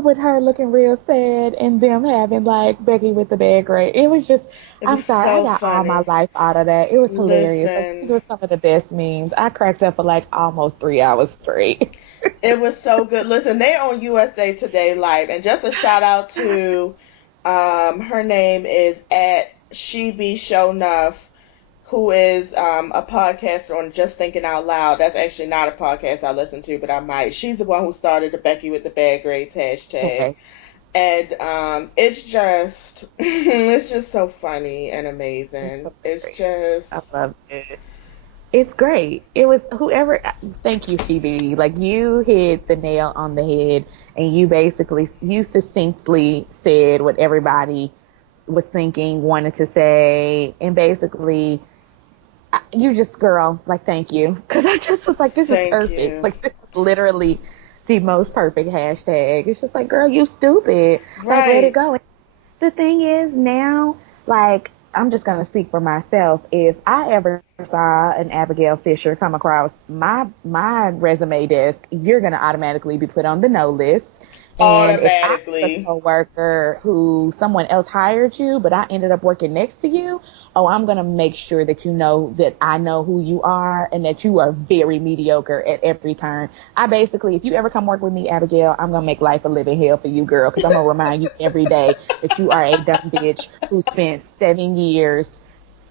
with her looking real sad and them having like Becky with the bag right. It was just, It I'm was sorry, I so got all my funny. life out of that. It was hilarious. Like these Listen, were some of the best memes. I cracked up for like almost 3 hours straight. it was so good. Listen, they're on USA Today Live, and just a shout out to, her name is at She Be Show Nuff, who is a podcaster on Just Thinking Out Loud. That's actually not a podcast I listen to, but I might. She's the one who started the Becky with the Bad Grades hashtag. Okay. And it's just it's just so funny and It's amazing. It's hilarious. I just love it. It's great. It was whoever. Thank you, Shibi. Like you hit the nail on the head, and you succinctly said what everybody was thinking, wanted to say, and basically, you just girl. Like thank you, because I just was like, this is thank perfect. you. Like this is literally the most perfect hashtag. It's just like, girl, you stupid. Like let it Right. go. The thing is now, like, I'm just gonna speak for myself. If I ever saw an Abigail Fisher come across my resume desk, you're gonna automatically be put on the no list. And if I was a Automatically. coworker who someone else hired you, but I ended up working next to you, oh, I'm gonna make sure that you know that I know who you are and that you are very mediocre at every turn. I basically, if you ever come work with me, Abigail, I'm gonna make life a living hell for you, girl, because I'm gonna remind you every day that you are a dumb bitch who spent 7 years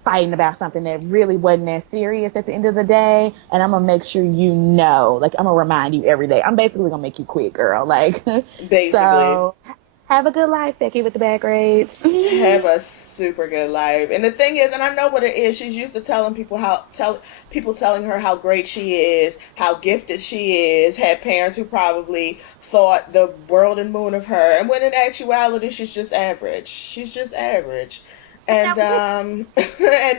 fighting about something that really wasn't that serious at the end of the day. And I'm gonna make sure you know, like, I'm gonna remind you every day. I'm basically gonna make you quit, girl. Like, Basically. so have a good life, Becky, with the bad grades. Have a super good life. And the thing is, and I know what it is, she's used to telling people people telling her how great she is, how gifted she is, had parents who probably thought the world and moon of her. And when in actuality she's just average. She's just average. And Now, and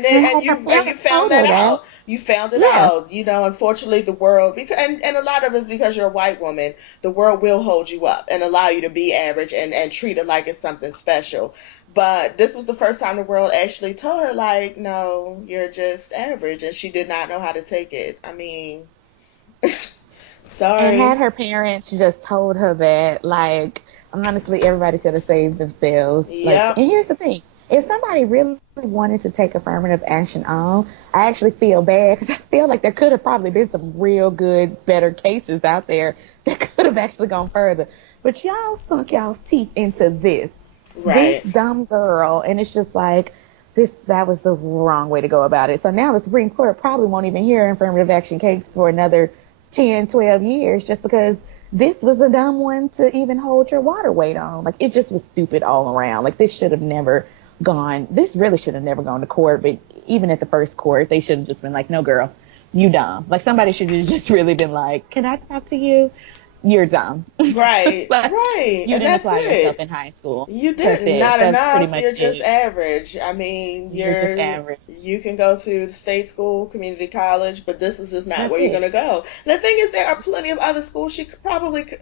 then and her and you parents found told that her that. out. You found it Yeah. out. You know, unfortunately the world, because and a lot of it's because you're a white woman, the world will hold you up and allow you to be average and treat it like it's something special. But this was the first time the world actually told her, like, no, you're just average, and she did not know how to take it. I mean, And had sorry. her parents just told her that, like, honestly, everybody could have saved themselves. Like, Yep. and here's the thing. If somebody really wanted to take affirmative action on, I actually feel bad because I feel like there could have probably been some real good, better cases out there that could have actually gone further. But y'all sunk y'all's teeth into this Right. dumb girl, and it's just like, that was the wrong way to go about it. So now the Supreme Court probably won't even hear affirmative action case for another 10, 12 years just because this was a dumb one to even hold your water weight on. Like, it just was stupid all around. Like, this really should have never gone to court, but even at the first court, they should have just been like, no, girl, you dumb. Like, somebody should have just really been like, can I talk to you? You're dumb. Right. Like, Right. you And didn't that's apply yourself it. in high school. You That's didn't. it. Not That's pretty enough. much You're just it. average. I mean, You're just average. you can go to state school, community college, but this is just not That's where you're it. gonna go. And the thing is, there are plenty of other schools she could probably could.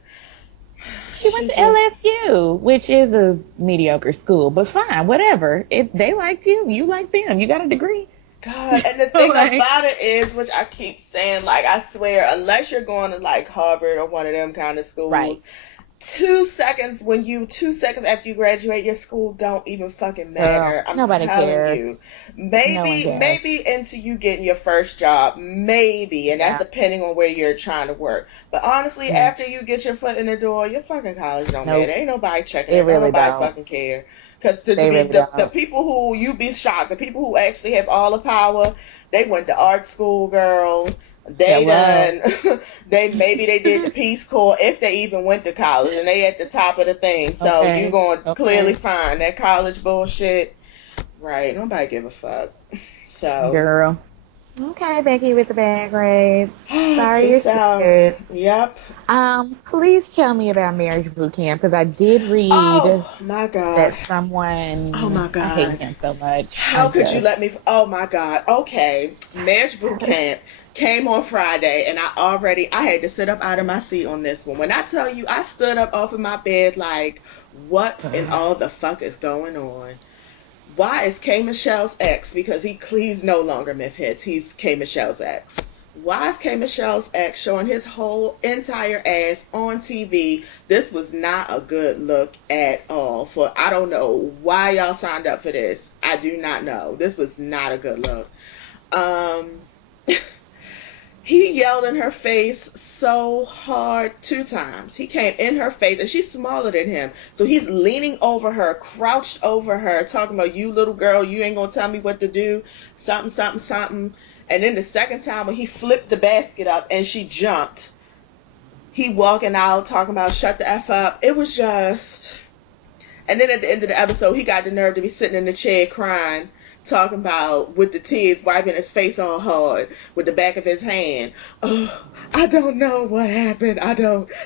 She went She to just LSU, which is a mediocre school, but fine, whatever. If they liked you, you liked them. You got a degree. God. And the thing Like, about it is, which I keep saying, like I swear, unless you're going to like Harvard or one of them kind of right. schools, 2 seconds after you graduate, your school don't even fucking Girl, matter. I'm nobody telling cares. you. No one cares. Maybe until you getting your first job, maybe, and that's Yeah. depending on where you're trying to work. But honestly, Mm, after you get your foot in the door, your fucking college don't matter. nope. Ain't nobody checking They it. Don't really nobody don't. fucking care. Because to They be really the don't. people who you be shocked, the people who actually have all the power, they went to art school, girl. They Hello. done maybe they did the Peace Corps if they even went to college and they at the top of the thing. So you Okay. going to clearly Okay. find that college bullshit. Right. Nobody give a fuck. So Girl. Okay, Becky with the bad grades. Sorry you're peace out. scared. Yep. Please tell me about marriage boot camp because I did read Oh my God. that Oh my I hate God. him so much. I How could you let me? just, Oh my God. Okay. Marriage boot camp came on Friday, and I had to sit up out of my seat on this one. When I tell you, I stood up off of my bed like, what in all the fuck is going on? Why is K Michelle's ex? Because he's no longer Myth Hits. He's K Michelle's ex. Why is K Michelle's ex showing his whole entire ass on TV? This was not a good look at all. For I don't know why y'all signed up for this. I do not know. This was not a good look. Um, he yelled in her face so hard 2 times. He came in her face, and she's smaller than him. So he's leaning over her, crouched over her, talking about, you little girl, you ain't gonna tell me what to do, something, something, something. And then the second time when he flipped the basket up and she jumped, he walking out talking about shut the F up. It was just... And then at the end of the episode, he got the nerve to be sitting in the chair crying, talking about with the tears wiping his face on hard with the back of his hand. Oh, I don't know what happened.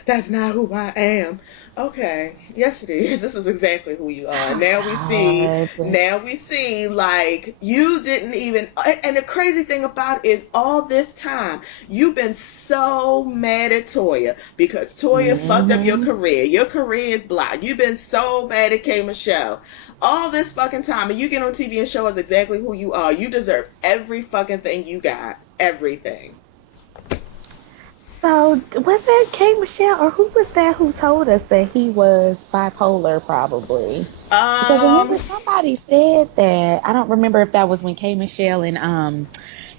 That's not who I am. Okay, yes it is. This is exactly who you are. Now we see, like, you didn't even, and the crazy thing about it is all this time, you've been so mad at Toya because Toya fucked up your career. Your career is blocked. You've been so mad at K. Michelle. All this fucking time, and you get on TV and show us exactly who you are. You deserve every fucking thing you got. Everything. So, was that K. Michelle, or who was that who told us that he was bipolar, probably? Because remember, somebody said that. I don't remember if that was when K. Michelle and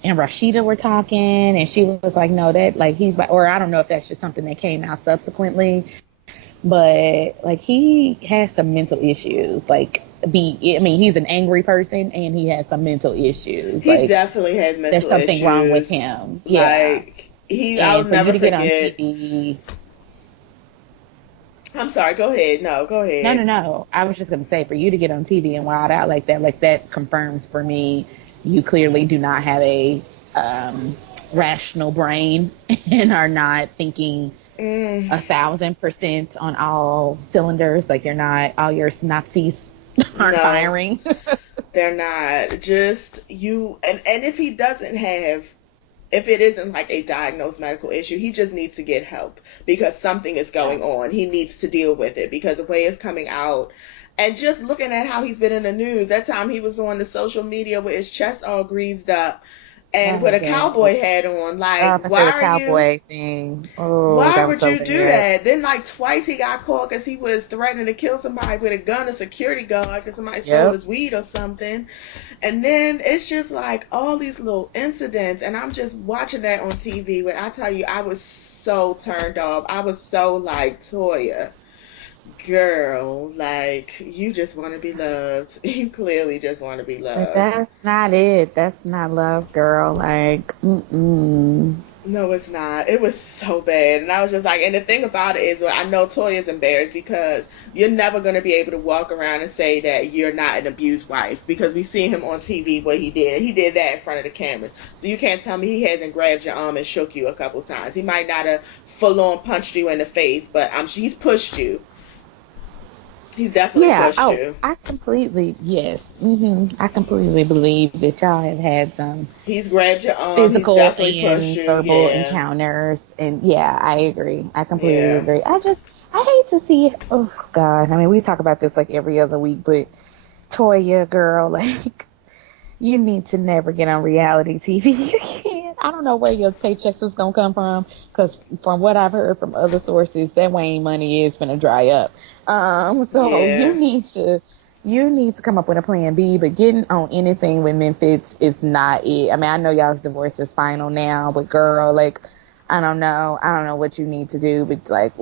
Rashida were talking, and she was like, no, that, like, he's, or I don't know if that's just something that came out subsequently, but, like, he has some mental issues, like, he's an angry person, and he has some mental issues. He like, definitely has mental issues. There's something wrong with him. Yeah. Like, I'll never forget. TV, I'm sorry, go ahead. No, go ahead. No. I was just going to say, for you to get on TV and wild out like that confirms for me you clearly do not have a rational brain and are not thinking 1,000% on all cylinders. Like, you're not, all your synapses aren't firing. They're not. Just you, and if he doesn't have, if it isn't like a diagnosed medical issue, he just needs to get help because something is going on. He needs to deal with it because the way it's coming out, and just looking at how he's been in the news. That time he was on the social media with his chest all greased up and with a cowboy hat on. Like, why are cowboy thing? Oh, why would you do that? Then, like, twice he got caught because he was threatening to kill somebody with a gun, a security guard, because somebody stole his weed or something. And then it's just like all these little incidents, and I'm just watching that on TV. When I tell you, I was so turned off. I was so like, Toya, girl, like, you just want to be loved. You clearly just want to be loved. But that's not it. That's not love, girl. Like, No, it's not. It was so bad. And I was just like, and the thing about it is, well, I know Toya's embarrassed because you're never going to be able to walk around and say that you're not an abused wife, because we seen him on TV what he did. He did that in front of the cameras. So you can't tell me he hasn't grabbed your arm and shook you a couple times. He might not have full-on punched you in the face, but he's pushed you. He's definitely pushed you. I completely, I completely believe that y'all have had some He's grabbed your arm, physical he's definitely pushed and you. verbal encounters, and I agree. I completely agree. I hate to see, oh God, I mean, we talk about this like every other week, but Toya, girl, like, you need to never get on reality TV. You can't. I don't know where your paychecks is going to come from, because from what I've heard from other sources, that Wayne money is going to dry up. You need to come up with a plan B, but getting on anything with Memphis is not it. I mean, I know y'all's divorce is final now, but girl, like, I don't know what you need to do, but like,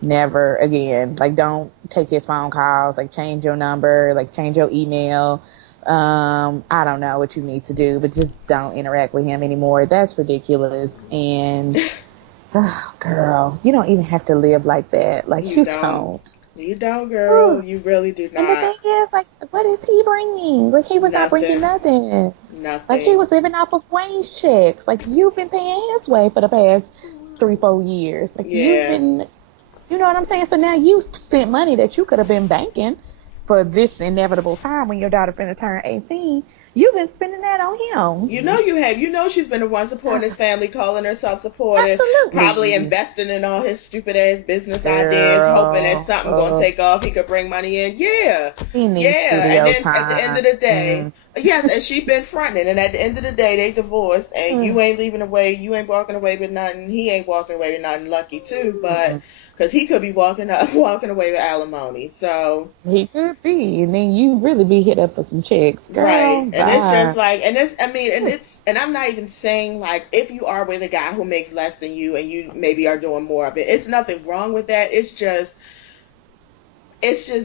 never again. Like, don't take his phone calls, like, change your number, like, change your email. I don't know what you need to do, but just don't interact with him anymore. That's ridiculous. And girl, you don't even have to live like that. Like, you don't. You don't, girl. You really do not. And the thing is, like, what is he bringing? Like, he was not bringing nothing. Nothing. Like, he was living off of Wayne's checks. Like, you've been paying his way for the past 3-4 years. Like, you've been, you know what I'm saying? So now you spent money that you could have been banking for this inevitable time when your daughter finna turn 18, you've been spending that on him. You know you have. You know she's been the one supporting his family, calling herself supportive, probably Absolutely. investing in all his stupid ass business ideas, hoping that Girl, something gonna take off. He could bring money in. Yeah, he needs yeah. And studio then at the end time. of the day, yes, and she been fronting. And at the end of the day, they divorced, and you ain't leaving away. You ain't walking away with nothing. He ain't walking away with nothing. Lucky too, but because he could be walking away with alimony. So. He could be, and then you really be hit up for some checks, girl. Right. And it's just Bye. like, and it's, I mean, and I'm not even saying like, if you are with a guy who makes less than you and you maybe are doing more of it, it's nothing wrong with that. It's just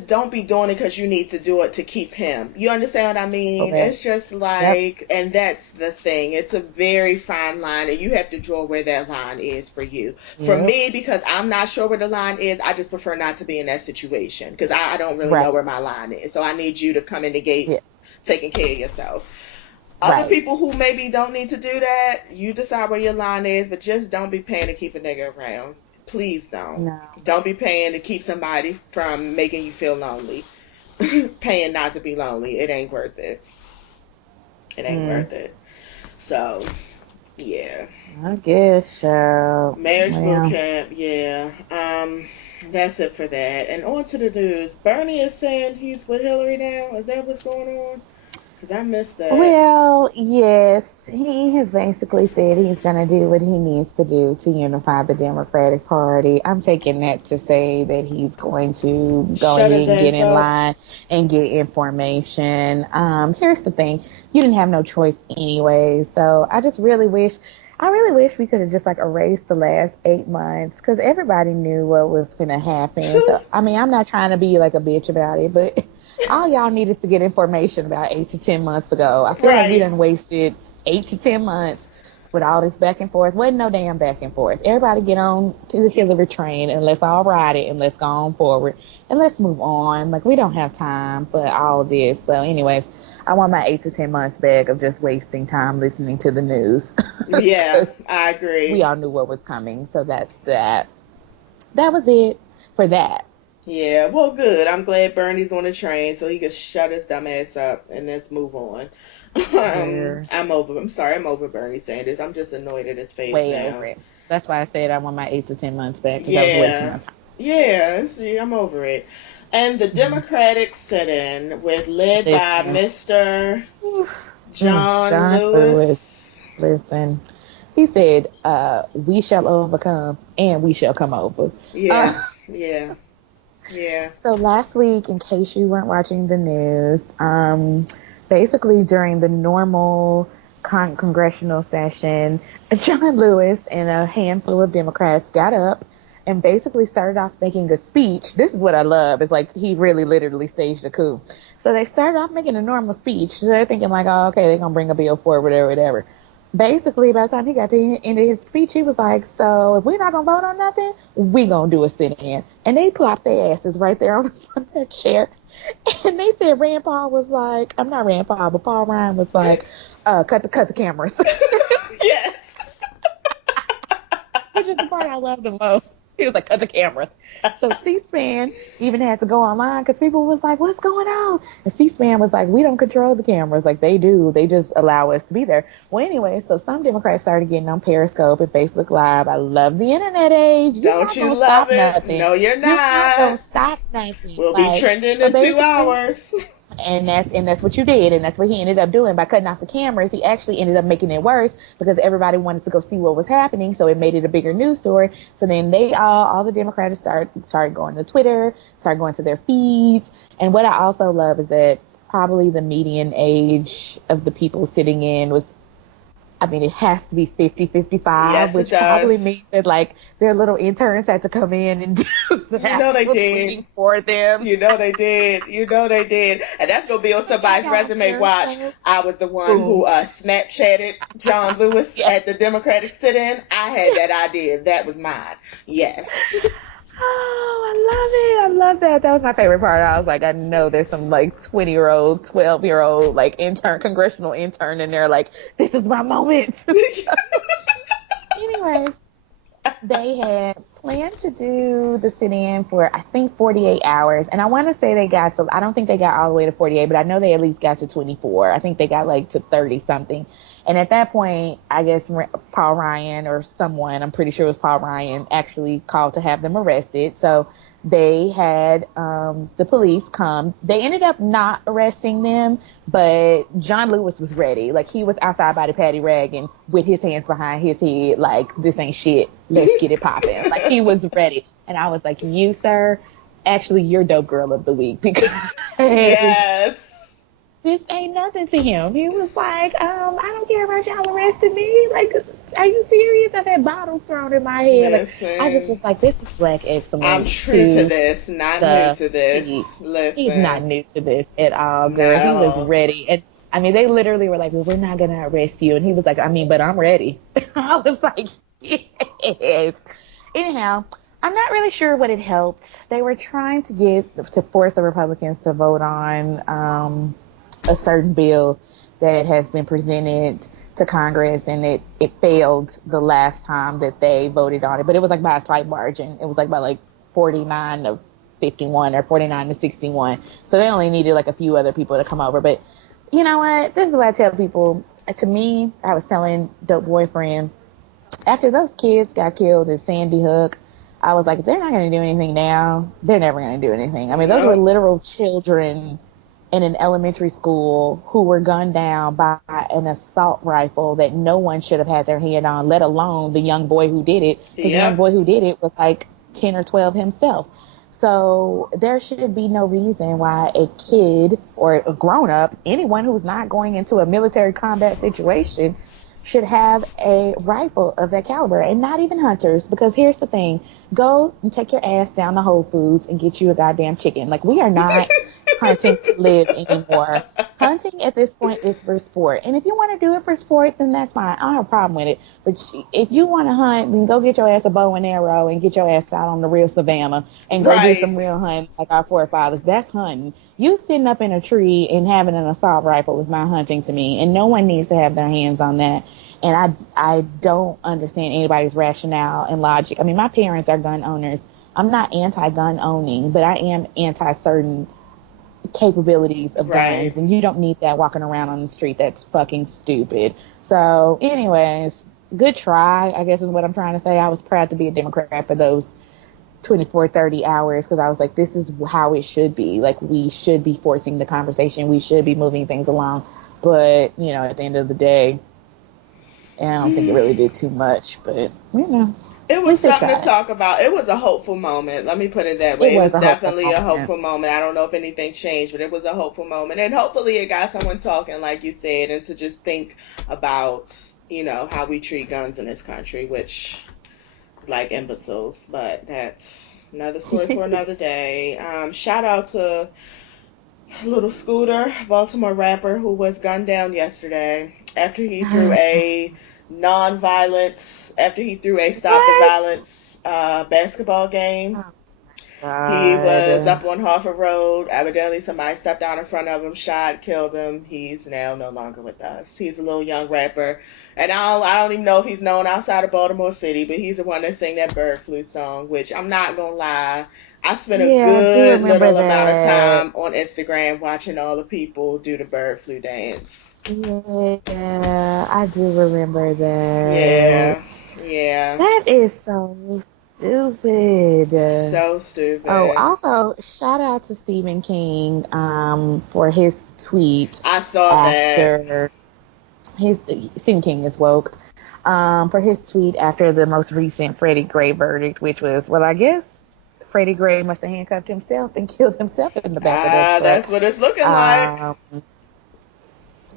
don't be doing it because you need to do it to keep him. You understand what I mean? Okay. It's just like, and that's the thing. It's a very fine line, and you have to draw where that line is for you. For me, because I'm not sure where the line is, I just prefer not to be in that situation because I don't really know where my line is. So I need you to come in the gate taking care of yourself. Other people who maybe don't need to do that, you decide where your line is, but just don't be paying to keep a nigga around. Please don't. No. Don't be paying to keep somebody from making you feel lonely. Paying not to be lonely. It ain't worth it. It ain't worth it. So, yeah. I guess so. Marriage boot camp, yeah. That's it for that. And on to the news. Bernie is saying he's with Hillary now. Is that what's going on? Because I missed that. Well, yes, he has basically said he's going to do what he needs to do to unify the Democratic Party. I'm taking that to say that he's going to go ahead and get in line and get information. Here's the thing. You didn't have no choice anyway, so I really wish we could have just like erased the last 8 months because everybody knew what was going to happen. So, I mean, I'm not trying to be like a bitch about it, but all y'all needed to get information about 8 to 10 months ago. I feel like we done wasted 8 to 10 months with all this back and forth. Wasn't no damn back and forth. Everybody get on to the Hillary train and let's all ride it and let's go on forward and let's move on. Like, we don't have time for all this. So anyways, I want my 8 to 10 months back of just wasting time listening to the news. Yeah, I agree. We all knew what was coming. So that's that. That was it for that. Yeah, well, good. I'm glad Bernie's on the train so he can shut his dumb ass up and let's move on. I'm over Bernie Sanders. I'm just annoyed at his face now. Over it. That's why I said I want my 8 to 10 months back because I was wasting my time. Yeah, see, I'm over it. And the Democratic sit-in led by Mr. John Lewis. Listen, he said, we shall overcome and we shall come over. Yeah. So last week, in case you weren't watching the news, basically during the normal congressional session, John Lewis and a handful of Democrats got up and basically started off making a speech. This is what I love. It's like he really literally staged a coup. So they started off making a normal speech. They're thinking like, oh, okay, they're going to bring a bill forward, whatever. Basically, by the time he got to the end of his speech, he was like, so if we're not going to vote on nothing, we going to do a sit-in. And they plopped their asses right there on the front of their chair. And they said Rand Paul was like, I'm not Rand Paul, but Paul Ryan was like, cut the cameras. Yes. Which is the part I love the most. He was like, cut the camera. So C-SPAN even had to go online because people was like, what's going on? And C-SPAN was like, we don't control the cameras. Like, they do. They just allow us to be there. Well, anyway, so some Democrats started getting on Periscope and Facebook Live. I love the internet age. Don't you love it? Nothing. No, you're not. You're not going to stop nothing. We'll be trending in 2 hours. And that's what you did, and that's what he ended up doing by cutting off the cameras. He actually ended up making it worse because everybody wanted to go see what was happening, so it made it a bigger news story. So then they all the Democrats started going to Twitter, started going to their feeds. And what I also love is that probably the median age of the people sitting in was, I mean, it has to be 50, 55, yes, which probably means that, like, their little interns had to come in and do they did for them. You know they did. And that's going to be on somebody's resume. Watch, I was the one who Snapchatted John Lewis at the Democratic sit-in. I had that idea. That was mine. Yes. Oh, I love that. That was my favorite part. I was like, I know there's some like 20-year-old, 12-year-old like congressional intern in there like, this is my moment. Anyways, They had planned to do the sit-in for, I think, 48 hours. And I want to say I don't think they got all the way to 48, but I know they at least got to 24. I think they got like to 30 something. And at that point, I guess Paul Ryan or someone, I'm pretty sure it was Paul Ryan, actually called to have them arrested. So they had the police come. They ended up not arresting them, but John Lewis was ready. Like, he was outside by the paddy wagon with his hands behind his head, like, this ain't shit. Let's get it popping. Like, he was ready. And I was like, you, sir, actually, you're dope girl of the week, because Yes. this ain't nothing to him. He was like, I don't care about y'all arresting me. Like, are you serious? I've had bottles thrown in my head. Like, I just was like, this is black excellence. I'm true to this, not new to this. Listen. He's not new to this at all, girl. Not at He was all. ready. And I mean, they literally were like, well, we're not going to arrest you. And he was like, I mean, but I'm ready. I was like, yes. Anyhow, I'm not really sure what it helped. They were trying to force the Republicans to vote on a certain bill that has been presented to Congress, and it failed the last time that they voted on it. But it was like by a slight margin. It was like by like 49 to 51 or 49 to 61. So they only needed like a few other people to come over. But you know what? This is what I tell people. To me, I was telling Dope Boyfriend, after those kids got killed at Sandy Hook, I was like, if they're not going to do anything now, they're never going to do anything. I mean, those were literal children in an elementary school who were gunned down by an assault rifle that no one should have had their hand on, let alone the young boy who did it. Because the young boy who did it was like 10 or 12 himself. So there should be no reason why a kid or a grown-up, anyone who's not going into a military combat situation, should have a rifle of that caliber, and not even hunters. Because here's the thing. Go and take your ass down to Whole Foods and get you a goddamn chicken. Like, we are not hunting to live anymore. Hunting at this point is for sport. And if you want to do it for sport, then that's fine. I don't have a problem with it. But if you want to hunt, then go get your ass a bow and arrow and get your ass out on the real savannah and go do some real hunting like our forefathers. That's hunting. You sitting up in a tree and having an assault rifle is not hunting to me. And no one needs to have their hands on that. And I don't understand anybody's rationale and logic. I mean, my parents are gun owners. I'm not anti-gun owning, but I am anti-certain capabilities of guns. And you don't need that walking around on the street. That's fucking stupid. So, anyways, good try, I guess is what I'm trying to say. I was proud to be a Democrat for those 24, 30 hours, because I was like, this is how it should be. Like, we should be forcing the conversation. We should be moving things along. But, you know, at the end of the day, and I don't think it really did too much, but, you know. It was something to talk about. It was a hopeful moment. Let me put it that way. It was definitely a hopeful moment. I don't know if anything changed, but it was a hopeful moment. And hopefully it got someone talking, like you said, and to just think about, you know, how we treat guns in this country, which, like imbeciles. But that's another story for another day. Shout out to Little Scooter, Baltimore rapper, who was gunned down yesterday after he threw a stop the violence basketball game. He was up on Harford Road. Evidently somebody stepped down in front of him, shot, killed him. He's now no longer with us. He's a little young rapper, and I don't even know if he's known outside of Baltimore City, but he's the one that sang that bird flu song, which I'm not gonna lie, I spent a good little amount of time on Instagram watching all the people do the bird flu dance. Yeah, I do remember that. Yeah. That is so stupid. So stupid. Oh, also, shout out to Stephen King for his tweet. I saw after that. Stephen King is woke. For his tweet after the most recent Freddie Gray verdict, which was, well, I guess Freddie Gray must have handcuffed himself and killed himself in the back of that truck. That's what it's looking like.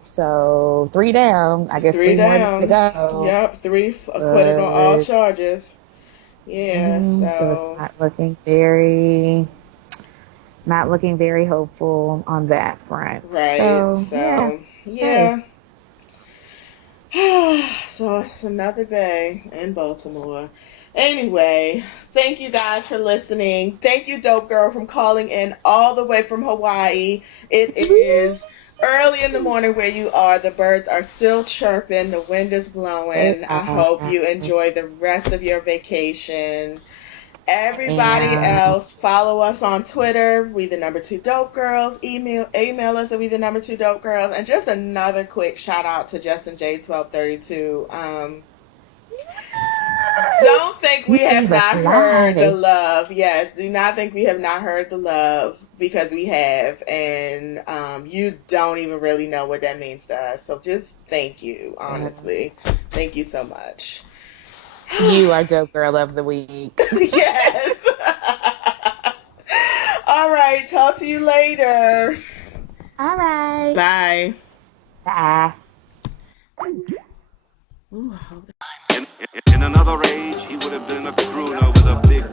So 3 down. I guess 3 more to go. Yep, 3 acquitted on all charges. Yeah, so it's not looking very hopeful on that front. Right. So yeah. So it's another day in Baltimore. Anyway, thank you guys for listening. Thank you, Dope Girl, from calling in all the way from Hawaii. It is early in the morning where you are. The birds are still chirping. The wind is blowing. I hope you enjoy the rest of your vacation. Everybody And else, follow us on Twitter. We the number two dope girls. Email us at we the number two dope girls. And just another quick shout out to Justin J 1232. Don't think we have not heard the love. Yes, do not think we have not heard the love, because we have, and you don't even really know what that means to us. So just thank you, honestly. Thank you so much. you are dope girl of the week. Yes. All right. Talk to you later. All right. Bye. Bye. Ooh, In another age, he would have been a crooner with a big